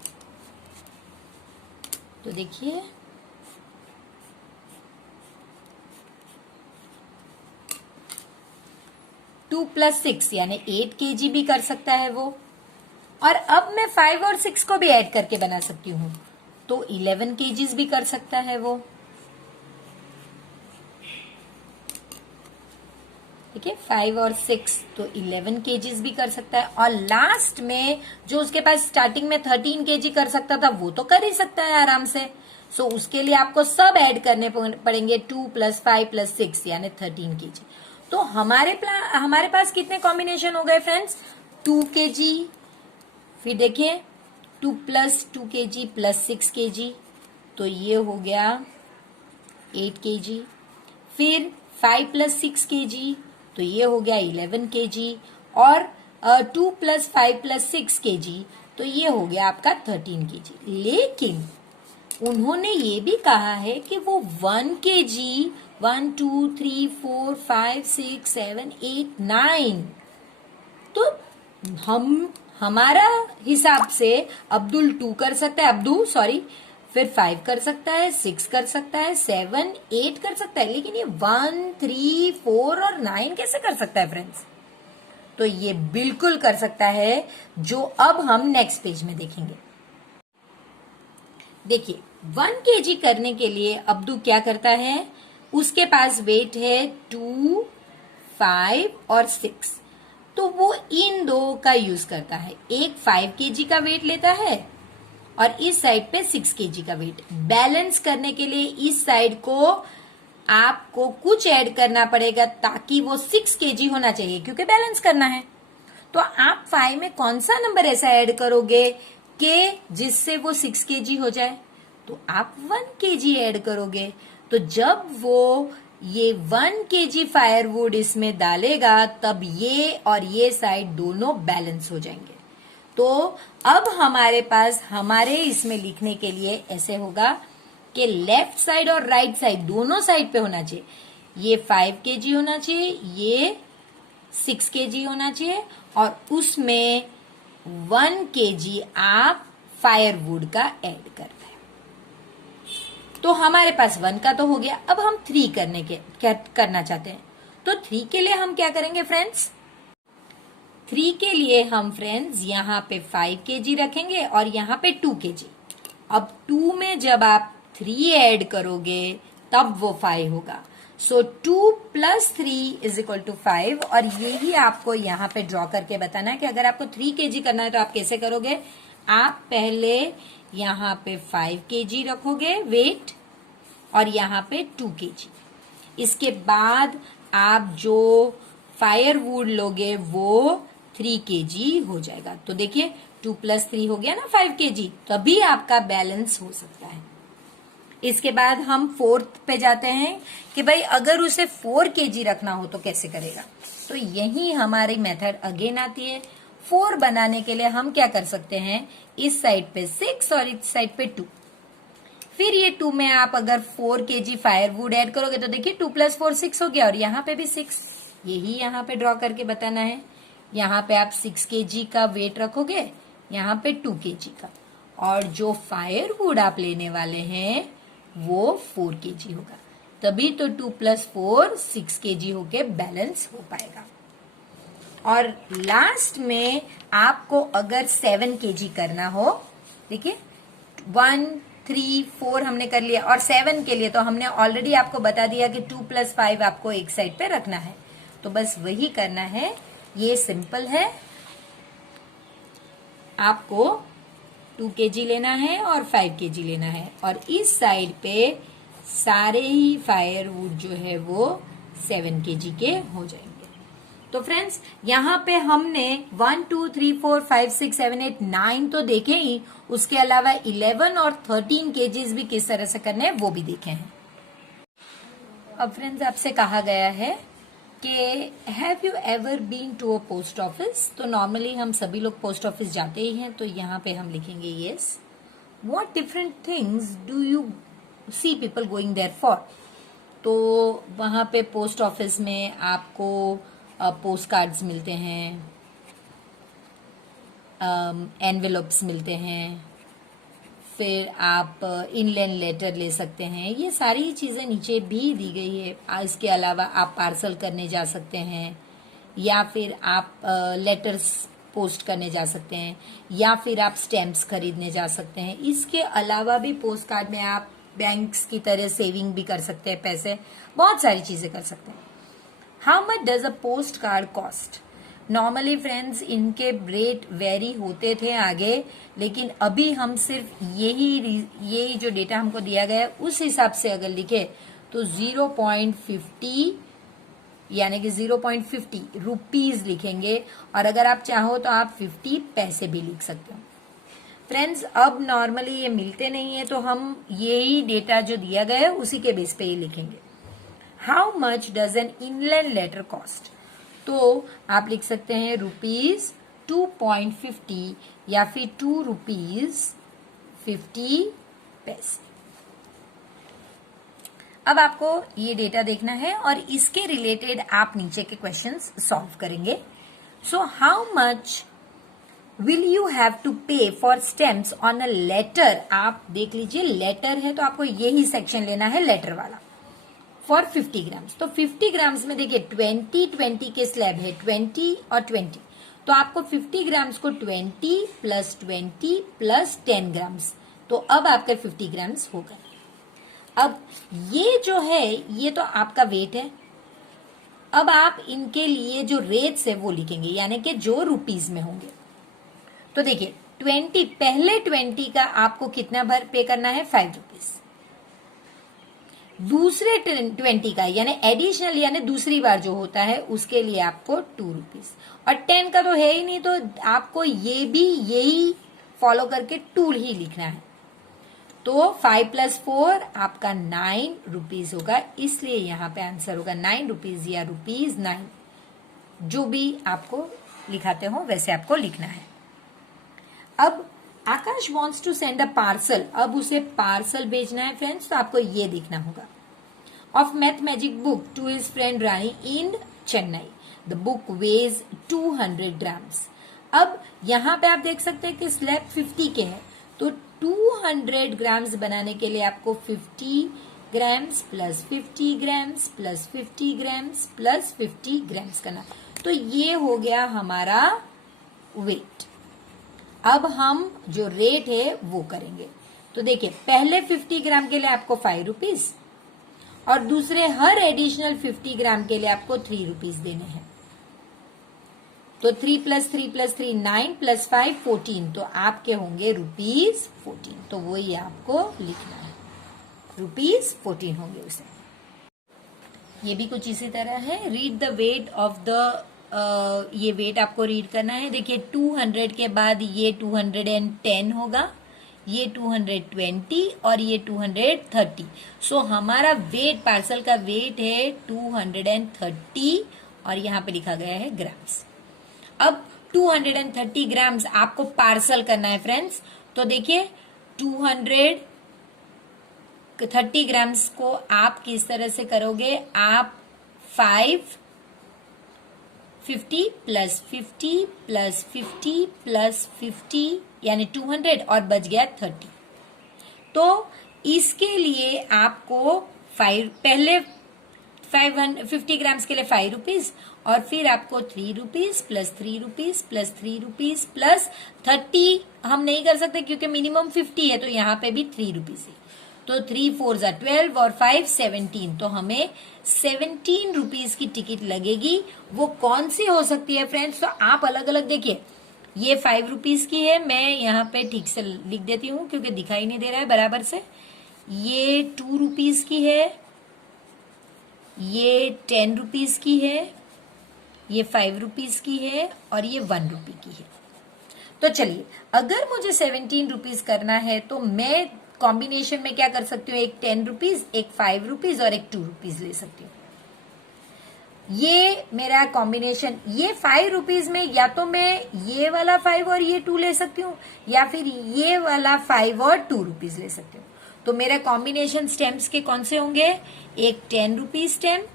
तो देखिए, टू + 6 यानी 8 kg भी कर सकता है वो। और अब मैं 5 और 6 को भी ऐड करके बना सकती हूँ तो 11 kg भी कर सकता है वो। ठीक है, 5 और 6 तो 11 kg भी कर सकता है। और लास्ट में जो उसके पास स्टार्टिंग में 13 kg कर सकता था वो तो कर ही सकता है आराम से। सो उसके लिए आपको सब ऐड करने पड़ेंगे, 2 + 5 + 6 यानी 13 kg। तो हमारे पास कितने कॉम्बिनेशन हो गए फ्रेंड्स? 2 kg, फिर देखिए 2 + 2 kg + 6 kg, तो ये हो गया 8 kg। फिर 5 + 6 kg, तो ये हो गया 11 kg। और 2 + 5 + 6 kg, तो ये हो गया आपका 13 kg। लेकिन उन्होंने ये भी कहा है कि वो 1 kg, 1 2 3 4 5 6 7 8 9, तो हमारा हिसाब से अब्दुल 2 कर सकता है, फिर 5 कर सकता है, 6 कर सकता है, 7 8 कर सकता है, लेकिन ये 1 3 4 और 9 कैसे कर सकता है फ्रेंड्स? तो ये बिल्कुल कर सकता है, जो अब हम नेक्स्ट पेज में देखेंगे। देखिए 1 kg करने के लिए अब्दू क्या करता है, उसके पास वेट है 2 5 और 6, तो वो इन दो का यूज करता है। एक 5 kg का वेट लेता है और इस साइड पे 6 kg का वेट। बैलेंस करने के लिए इस साइड को आपको कुछ ऐड करना पड़ेगा, ताकि वो 6 kg होना चाहिए, क्योंकि बैलेंस करना है। तो आप 5 में कौन सा नंबर ऐसा ऐड करोगे कि जिससे वो 6 kg हो जाए? तो आप 1 kg ऐड करोगे। तो जब वो ये 1 kg फायरवुड इसमें डालेगा, तब ये और ये साइड दोनों बैलेंस हो जाएंगे। तो अब हमारे पास हमारे इसमें लिखने के लिए ऐसे होगा कि लेफ्ट साइड और राइट साइड दोनों साइड पे होना चाहिए। ये 5 kg होना चाहिए, ये 6 kg होना चाहिए, और उसमें 1 kg आप फायरवुड का ऐड कर रहे हैं। तो हमारे पास 1 का तो हो गया। अब हम 3 करना चाहते हैं। तो 3 के लिए हम क्या करेंगे फ्रेंड्स? 3 के लिए हम फ्रेंड्स यहाँ पे 5 kg रखेंगे और यहाँ पे 2 kg। अब 2 में जब आप 3 ऐड करोगे तब वो 5 होगा। सो 2 + 3 = 5, और यही आपको यहाँ पे ड्रॉ करके बताना है कि अगर आपको 3 kg करना है तो आप कैसे करोगे। आप पहले यहाँ पे 5 kg रखोगे वेट और यहाँ पे 2 kg। इसके बाद आप जो फायरवुड लोगे वो 3 kg हो जाएगा। तो देखिए 2 + 3 हो गया ना 5 kg, तभी आपका बैलेंस हो सकता है। इसके बाद हम 4th पे जाते हैं कि भाई अगर उसे 4 kg रखना हो तो कैसे करेगा। तो यही हमारी मेथड अगेन आती है। 4 बनाने के लिए हम क्या कर सकते हैं, इस साइड पे 6 और इस साइड पे 2। फिर ये 2 में आप अगर 4 kg फायरवुड ऐड करोगे तो देखिए 2 + 4 6 हो गया, और यहाँ पे भी 6। यही यहाँ पे ड्रॉ करके बताना है। यहाँ पे आप 6 kg का वेट रखोगे, यहाँ पे 2 kg का, और जो फायरवुड आप लेने वाले हैं वो 4 kg होगा। तभी तो 2 + 4 6 kg होके बैलेंस हो पाएगा। और लास्ट में आपको अगर 7 kg करना हो, देखिए 1 3 4 हमने कर लिया, और 7 के लिए तो हमने ऑलरेडी आपको बता दिया कि 2 + 5 आपको एक साइड पे रखना है। तो बस वही करना है, ये सिंपल है। आपको 2 kg लेना है और 5 kg लेना है, और इस साइड पे सारे ही फायरवुड जो है वो 7 kg के हो जाएंगे। तो फ्रेंड्स यहाँ पे हमने 1 2 3 4 5 6 7 8 9 तो देखे ही, उसके अलावा 11 और 13 kgs भी किस तरह से करने हैं वो भी देखे हैं। अब फ्रेंड्स आपसे कहा गया है कि have you ever been to a post office. तो नॉर्मली हम सभी लोग पोस्ट ऑफिस जाते ही हैं, तो यहाँ पे हम लिखेंगे yes. What different things do you see people going there for. तो वहाँ पे पोस्ट ऑफिस में आपको पोस्ट कार्ड्स मिलते हैं, एनवेलप्स मिलते हैं, फिर आप इनलैंड लेटर ले सकते हैं। ये सारी चीज़ें नीचे भी दी गई है। इसके अलावा आप पार्सल करने जा सकते हैं, या फिर आप लेटर्स पोस्ट करने जा सकते हैं, या फिर आप स्टैम्प्स खरीदने जा सकते हैं। इसके अलावा भी पोस्ट कार्ड में आप बैंक्स की तरह सेविंग भी कर सकते हैं, पैसे, बहुत सारी चीज़ें कर सकते हैं। How much does a post card cost. Normally friends इनके रेट वेरी होते थे आगे, लेकिन अभी हम सिर्फ यही जो डेटा हमको दिया गया है उस हिसाब से अगर लिखे तो 0.50 यानी कि 0.50 रुपीज लिखेंगे, और अगर आप चाहो तो आप 50 पैसे भी लिख सकते हो। फ्रेंड्स अब नॉर्मली ये मिलते नहीं है, तो हम यही डेटा जो दिया गया है उसी के बेस पे ही लिखेंगे। How much does an inland letter cost? तो आप लिख सकते हैं ₹2.50 या फिर ₹2.50। अब आपको ये डेटा देखना है और इसके रिलेटेड आप नीचे के क्वेश्चंस सॉल्व करेंगे। So how much will you have to pay for stamps on a letter? आप देख लीजिए, लेटर है तो आपको यही सेक्शन लेना है, लेटर वाला, फॉर 50 ग्राम्स। तो 50 ग्राम्स में देखिए 20 के स्लैब है, 20 और 20, तो आपको 50 ग्राम्स को 20 + 20 + 10 ग्राम्स, तो अब आपका 50 ग्राम्स हो गए। अब ये जो है ये तो आपका वेट है। अब आप इनके लिए जो रेट्स है वो लिखेंगे, यानी कि जो रुपीज में होंगे। तो देखिए 20, पहले 20 का आपको कितना भर पे करना है? ₹5। दूसरे 20 का यानी एडिशनल यानी दूसरी बार जो होता है उसके लिए आपको ₹2, और 10 का तो है ही नहीं, तो आपको ये भी यही फॉलो करके 2 ही लिखना है। तो 5 + 4 आपका ₹9 होगा, इसलिए यहां पे आंसर होगा ₹9 या ₹9, जो भी आपको लिखाते हो वैसे आपको लिखना है। अब Akash wants to send a parcel, अब उसे पार्सल भेजना है फ्रेंड्स, तो आपको ये देखना होगा। Of math magic book to his friend Rani in Chennai, the book weighs 200 grams. अब यहां पे आप देख सकते हैं कि स्लैब 50 के हैं, तो 200 ग्राम्स बनाने के लिए आपको 50 ग्राम्स + 50 ग्राम्स + 50 ग्राम्स + 50 ग्राम्स करना, तो ये हो गया हमारा वेट। अब हम जो रेट है वो करेंगे। तो देखिए पहले 50 ग्राम के लिए आपको ₹5 और दूसरे हर एडिशनल 50 ग्राम के लिए आपको ₹3 देने हैं। तो 3 + 3 + 3 9 + 5 14, तो आपके होंगे ₹14, तो वही आपको लिखना है, ₹14 होंगे उसे। ये भी कुछ इसी तरह है। Read the weight of the, ये वेट आपको रीड करना है। देखिए 200 के बाद ये 210 होगा, ये 220 और ये 230। सो हमारा वेट, पार्सल का वेट है 230 और यहाँ पे लिखा गया है ग्राम्स। अब 230 ग्राम्स आपको पार्सल करना है फ्रेंड्स, तो देखिए 230 ग्राम्स को आप किस तरह से करोगे? आप 50 + 50 + 50 + 50 यानी 200 और बच गया 30। तो इसके लिए आपको पहले 50 ग्राम्स के लिए ₹5 और फिर आपको ₹3 + ₹3 + ₹3 + 30 हम नहीं कर सकते क्योंकि मिनिमम 50 है, तो यहाँ पे भी ₹3 है। तो 3 × 4 = 12 और 5 17, तो हमें ₹17 की टिकट लगेगी। वो कौन सी हो सकती है फ्रेंड्स? तो आप अलग अलग देखिए, ये ₹5 की है, मैं यहाँ पे ठीक से लिख देती हूँ क्योंकि दिखाई नहीं दे रहा है बराबर से। ये ₹2 की है, ये ₹10 की है, ये ₹5 की है और ये ₹1 की है। तो चलिए, अगर मुझे ₹17 करना है तो मैं कॉम्बिनेशन में क्या कर सकती हूँ? एक ₹10, एक ₹5 और एक ₹2 ले सकती हूँ। ये मेरा कॉम्बिनेशन, ये ₹5 में या तो मैं ये वाला 5 और ये 2 ले सकती हूँ, या फिर ये वाला 5 और ₹2 ले सकती हूँ। तो मेरा कॉम्बिनेशन स्टैम्प्स के कौन से होंगे? एक ₹10 स्टैम्प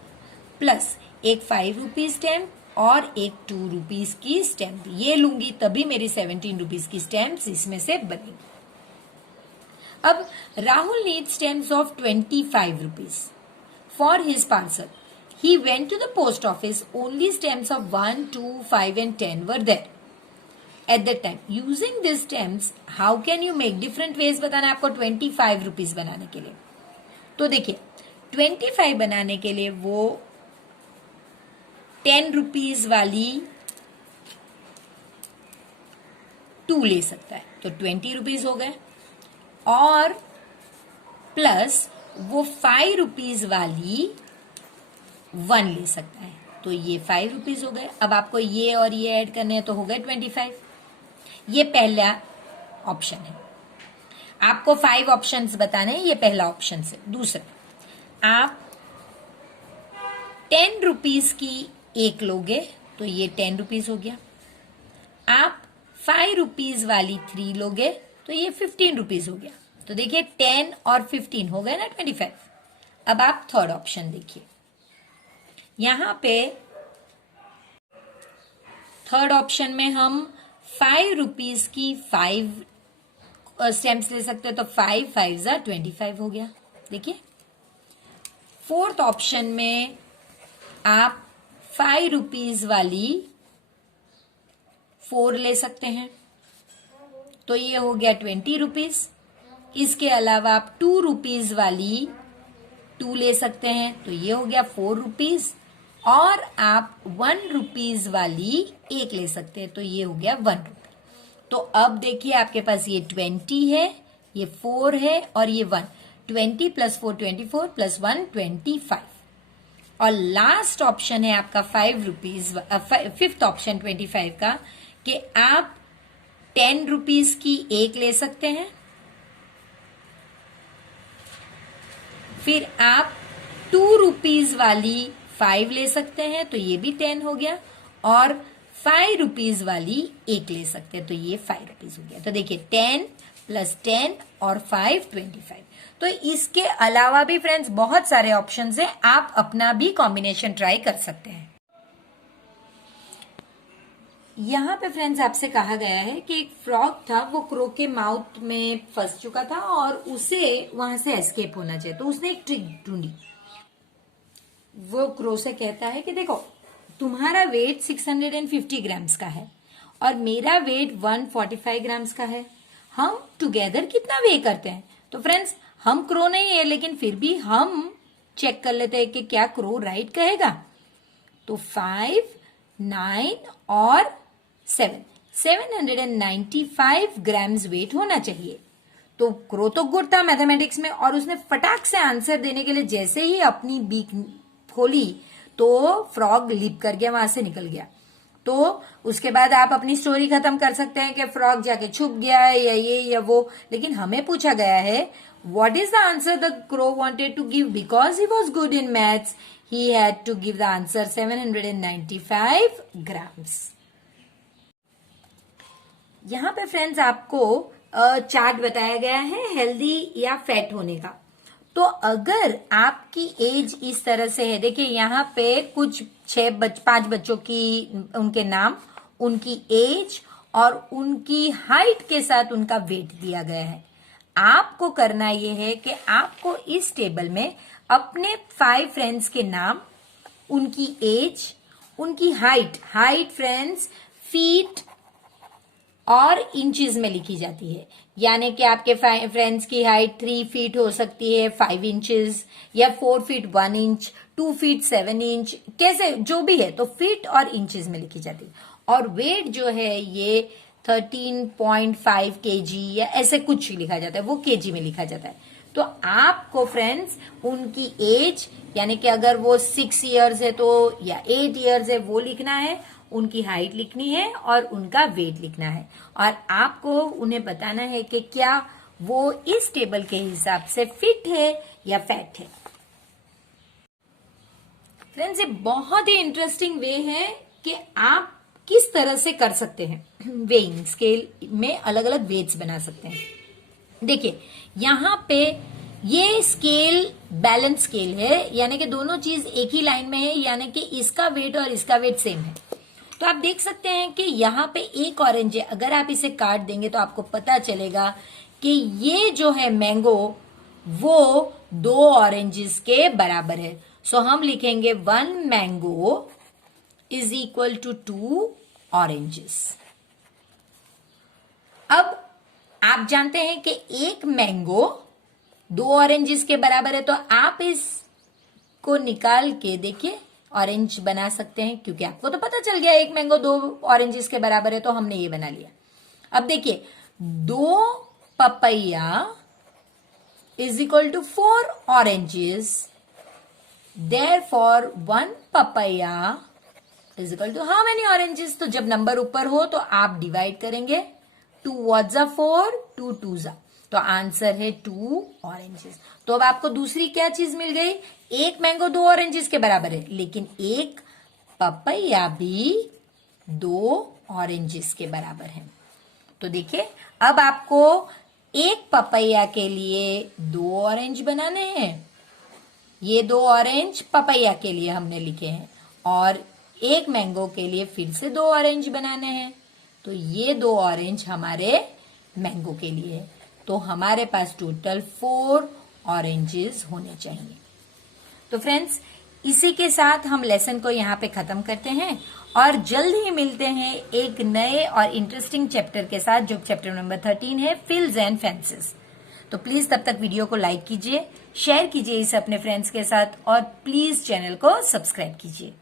प्लस एक ₹5 स्टैम्प और एक ₹2 की स्टैम्प, ये लूंगी तभी मेरी ₹17 की स्टैम्प्स इसमें से बनेगी। अब Rahul need stamps of ₹25 for his parcel. He went to the post office. Only stamps of 1, 2, 5 and 10 were there at that time. Using these stamps, how can you make different ways? बताना है आपको ₹25 बनाने के लिए। तो देखिए 25 बनाने के लिए वो ₹10 वाली 2 ले सकता है, तो ₹20 हो गए, और प्लस वो ₹5 वाली 1 ले सकता है, तो ये ₹5 हो गए। अब आपको ये और ये ऐड करने हैं तो हो गए 25। ये पहला ऑप्शन है। आपको 5 ऑप्शंस बताने हैं, ये पहला ऑप्शन है। दूसरा, आप 10 रुपीज की एक लोगे तो ये 10 रुपीज हो गया। आप 5 रुपीज वाली 3 लोगे तो ये 15 रुपीज हो गया। तो देखिए 10 और 15 हो गए ना 25। अब आप थर्ड ऑप्शन देखिए, यहां पे थर्ड ऑप्शन में हम 5 रुपीज की 5 स्टैम्प्स ले सकते हैं, तो 5 5 25 हो गया। देखिए फोर्थ ऑप्शन में आप 5 रुपीज वाली 4 ले सकते हैं, तो ये हो गया 20 रुपीज। इसके अलावा आप 2 रुपीज वाली 2 ले सकते हैं, तो ये हो गया 4 रुपीज। और आप 1 रुपीज वाली 1 ले सकते हैं, तो ये हो गया 1 रुपी। तो अब देखिए आपके पास ये 20 है, ये 4 है और ये 1। 20 प्लस 4 24 प्लस 1 25। और लास्ट ऑप्शन है आपका 5 रुपीज, फिफ्थ ऑप्शन 25 का, कि आप 10 रुपीज की 1 ले सकते हैं, फिर आप 2 रुपीज वाली 5 ले सकते हैं, तो ये भी 10 हो गया। और 5 रुपीज वाली 1 ले सकते हैं, तो ये 5 रुपीज हो गया। तो देखिए 10 प्लस 10 और 5 25। तो इसके अलावा भी फ्रेंड्स बहुत सारे ऑप्शंस हैं, आप अपना भी कॉम्बिनेशन ट्राई कर सकते हैं। यहाँ पे फ्रेंड्स आपसे कहा गया है कि एक फ्रॉग था, वो क्रो के माउथ में फंस चुका था और उसे वहां से एस्केप होना चाहिए। तो उसने एक ट्रिक ढूंढी। वो क्रो से कहता है कि देखो तुम्हारा वेट 650 ग्राम्स का है और मेरा वेट 145 ग्राम्स का है, हम टुगेदर कितना वे करते हैं। तो फ्रेंड्स हम क्रो नहीं है, लेकिन फिर भी हम चेक कर लेते हैं कि क्या क्रो राइट कहेगा। तो 5 9 और 795 ग्राम्स वेट होना चाहिए। तो क्रो तो गुड था मैथमेटिक्स में, और उसने फटाक से आंसर देने के लिए जैसे ही अपनी बीक खोली तो फ्रॉग लीप कर गया, वहां से निकल गया। तो उसके बाद आप अपनी स्टोरी खत्म कर सकते हैं कि फ्रॉग जाके छुप गया या ये या वो, लेकिन हमें पूछा गया है what is the answer the crow wanted to give, because he was good in maths he had to give the answer 795 grams. यहाँ पे फ्रेंड्स आपको चार्ट बताया गया है हेल्दी या फैट होने का। तो अगर आपकी एज इस तरह से है, देखिए यहाँ पे कुछ 5 बच्चों की उनके नाम, उनकी एज और उनकी हाइट के साथ उनका वेट दिया गया है। आपको करना यह है कि आपको इस टेबल में अपने 5 फ्रेंड्स के नाम, उनकी एज, उनकी हाइट फ्रेंड्स फीट और इंचेस में लिखी जाती है। यानी कि आपके फ्रेंड्स की हाइट 3 फीट हो सकती है 5 इंचेस, या 4 फीट 1 इंच, 2 फीट 7 इंच, कैसे जो भी है, तो फीट और इंचेस में लिखी जाती है। और वेट जो है ये 13.5 केजी या ऐसे कुछ लिखा जाता है, वो केजी में लिखा जाता है। तो आपको फ्रेंड्स उनकी एज, यानी कि अगर वो 6 इयर्स है तो या 8 इयर्स है वो लिखना है, उनकी हाइट लिखनी है और उनका वेट लिखना है, और आपको उन्हें बताना है कि क्या वो इस टेबल के हिसाब से फिट है या फैट है। फ्रेंड्स ये बहुत ही इंटरेस्टिंग वे है कि आप किस तरह से कर सकते हैं। वेइंग स्केल में अलग अलग वेट्स बना सकते हैं। देखिए यहाँ पे ये स्केल बैलेंस स्केल है, यानी कि दोनों चीज एक ही लाइन में है, यानी कि इसका वेट और इसका वेट सेम है। तो आप देख सकते हैं कि यहाँ पे एक ऑरेंज है, अगर आप इसे काट देंगे तो आपको पता चलेगा कि ये जो है मैंगो वो 2 ऑरेंजेस के बराबर है। सो हम लिखेंगे 1 mango is equal to 2 oranges. अब आप जानते हैं कि एक मैंगो 2 ऑरेंजेस के बराबर है, तो आप इसको निकाल के देखिए ऑरेंज बना सकते हैं, क्योंकि आपको तो पता चल गया एक मैंगो 2 ऑरेंजेस के बराबर है, तो हमने ये बना लिया। अब देखिए 2 papaya is equal to 4 oranges, therefore 1 papaya is equal to how many oranges. तो जब नंबर ऊपर हो तो आप डिवाइड करेंगे 2 वॉट जा 4, 2 2 जा, तो आंसर है 2 ऑरेंजेस। तो अब आपको दूसरी क्या चीज मिल गई, एक मैंगो 2 ऑरेंजेस के बराबर है, लेकिन एक पपैया भी 2 ऑरेंजेस के बराबर है। तो देखिए अब आपको एक पपैया के लिए 2 ऑरेंज बनाने हैं, ये 2 ऑरेंज पपैया के लिए हमने लिखे हैं, और एक मैंगो के लिए फिर से 2 ऑरेंज बनाने हैं, तो ये 2 ऑरेंज हमारे मैंगो के लिए है। तो हमारे पास टोटल 4 ऑरेंजेस होने चाहिए। तो फ्रेंड्स, इसी के साथ हम लेसन को यहाँ पे खत्म करते हैं और जल्द ही मिलते हैं एक नए और इंटरेस्टिंग चैप्टर के साथ, जो चैप्टर नंबर 13 है, फिल्स एंड फेंसेस। तो प्लीज तब तक वीडियो को लाइक कीजिए, शेयर कीजिए इसे अपने फ्रेंड्स के साथ और प्लीज चैनल को सब्सक्राइब कीजिए।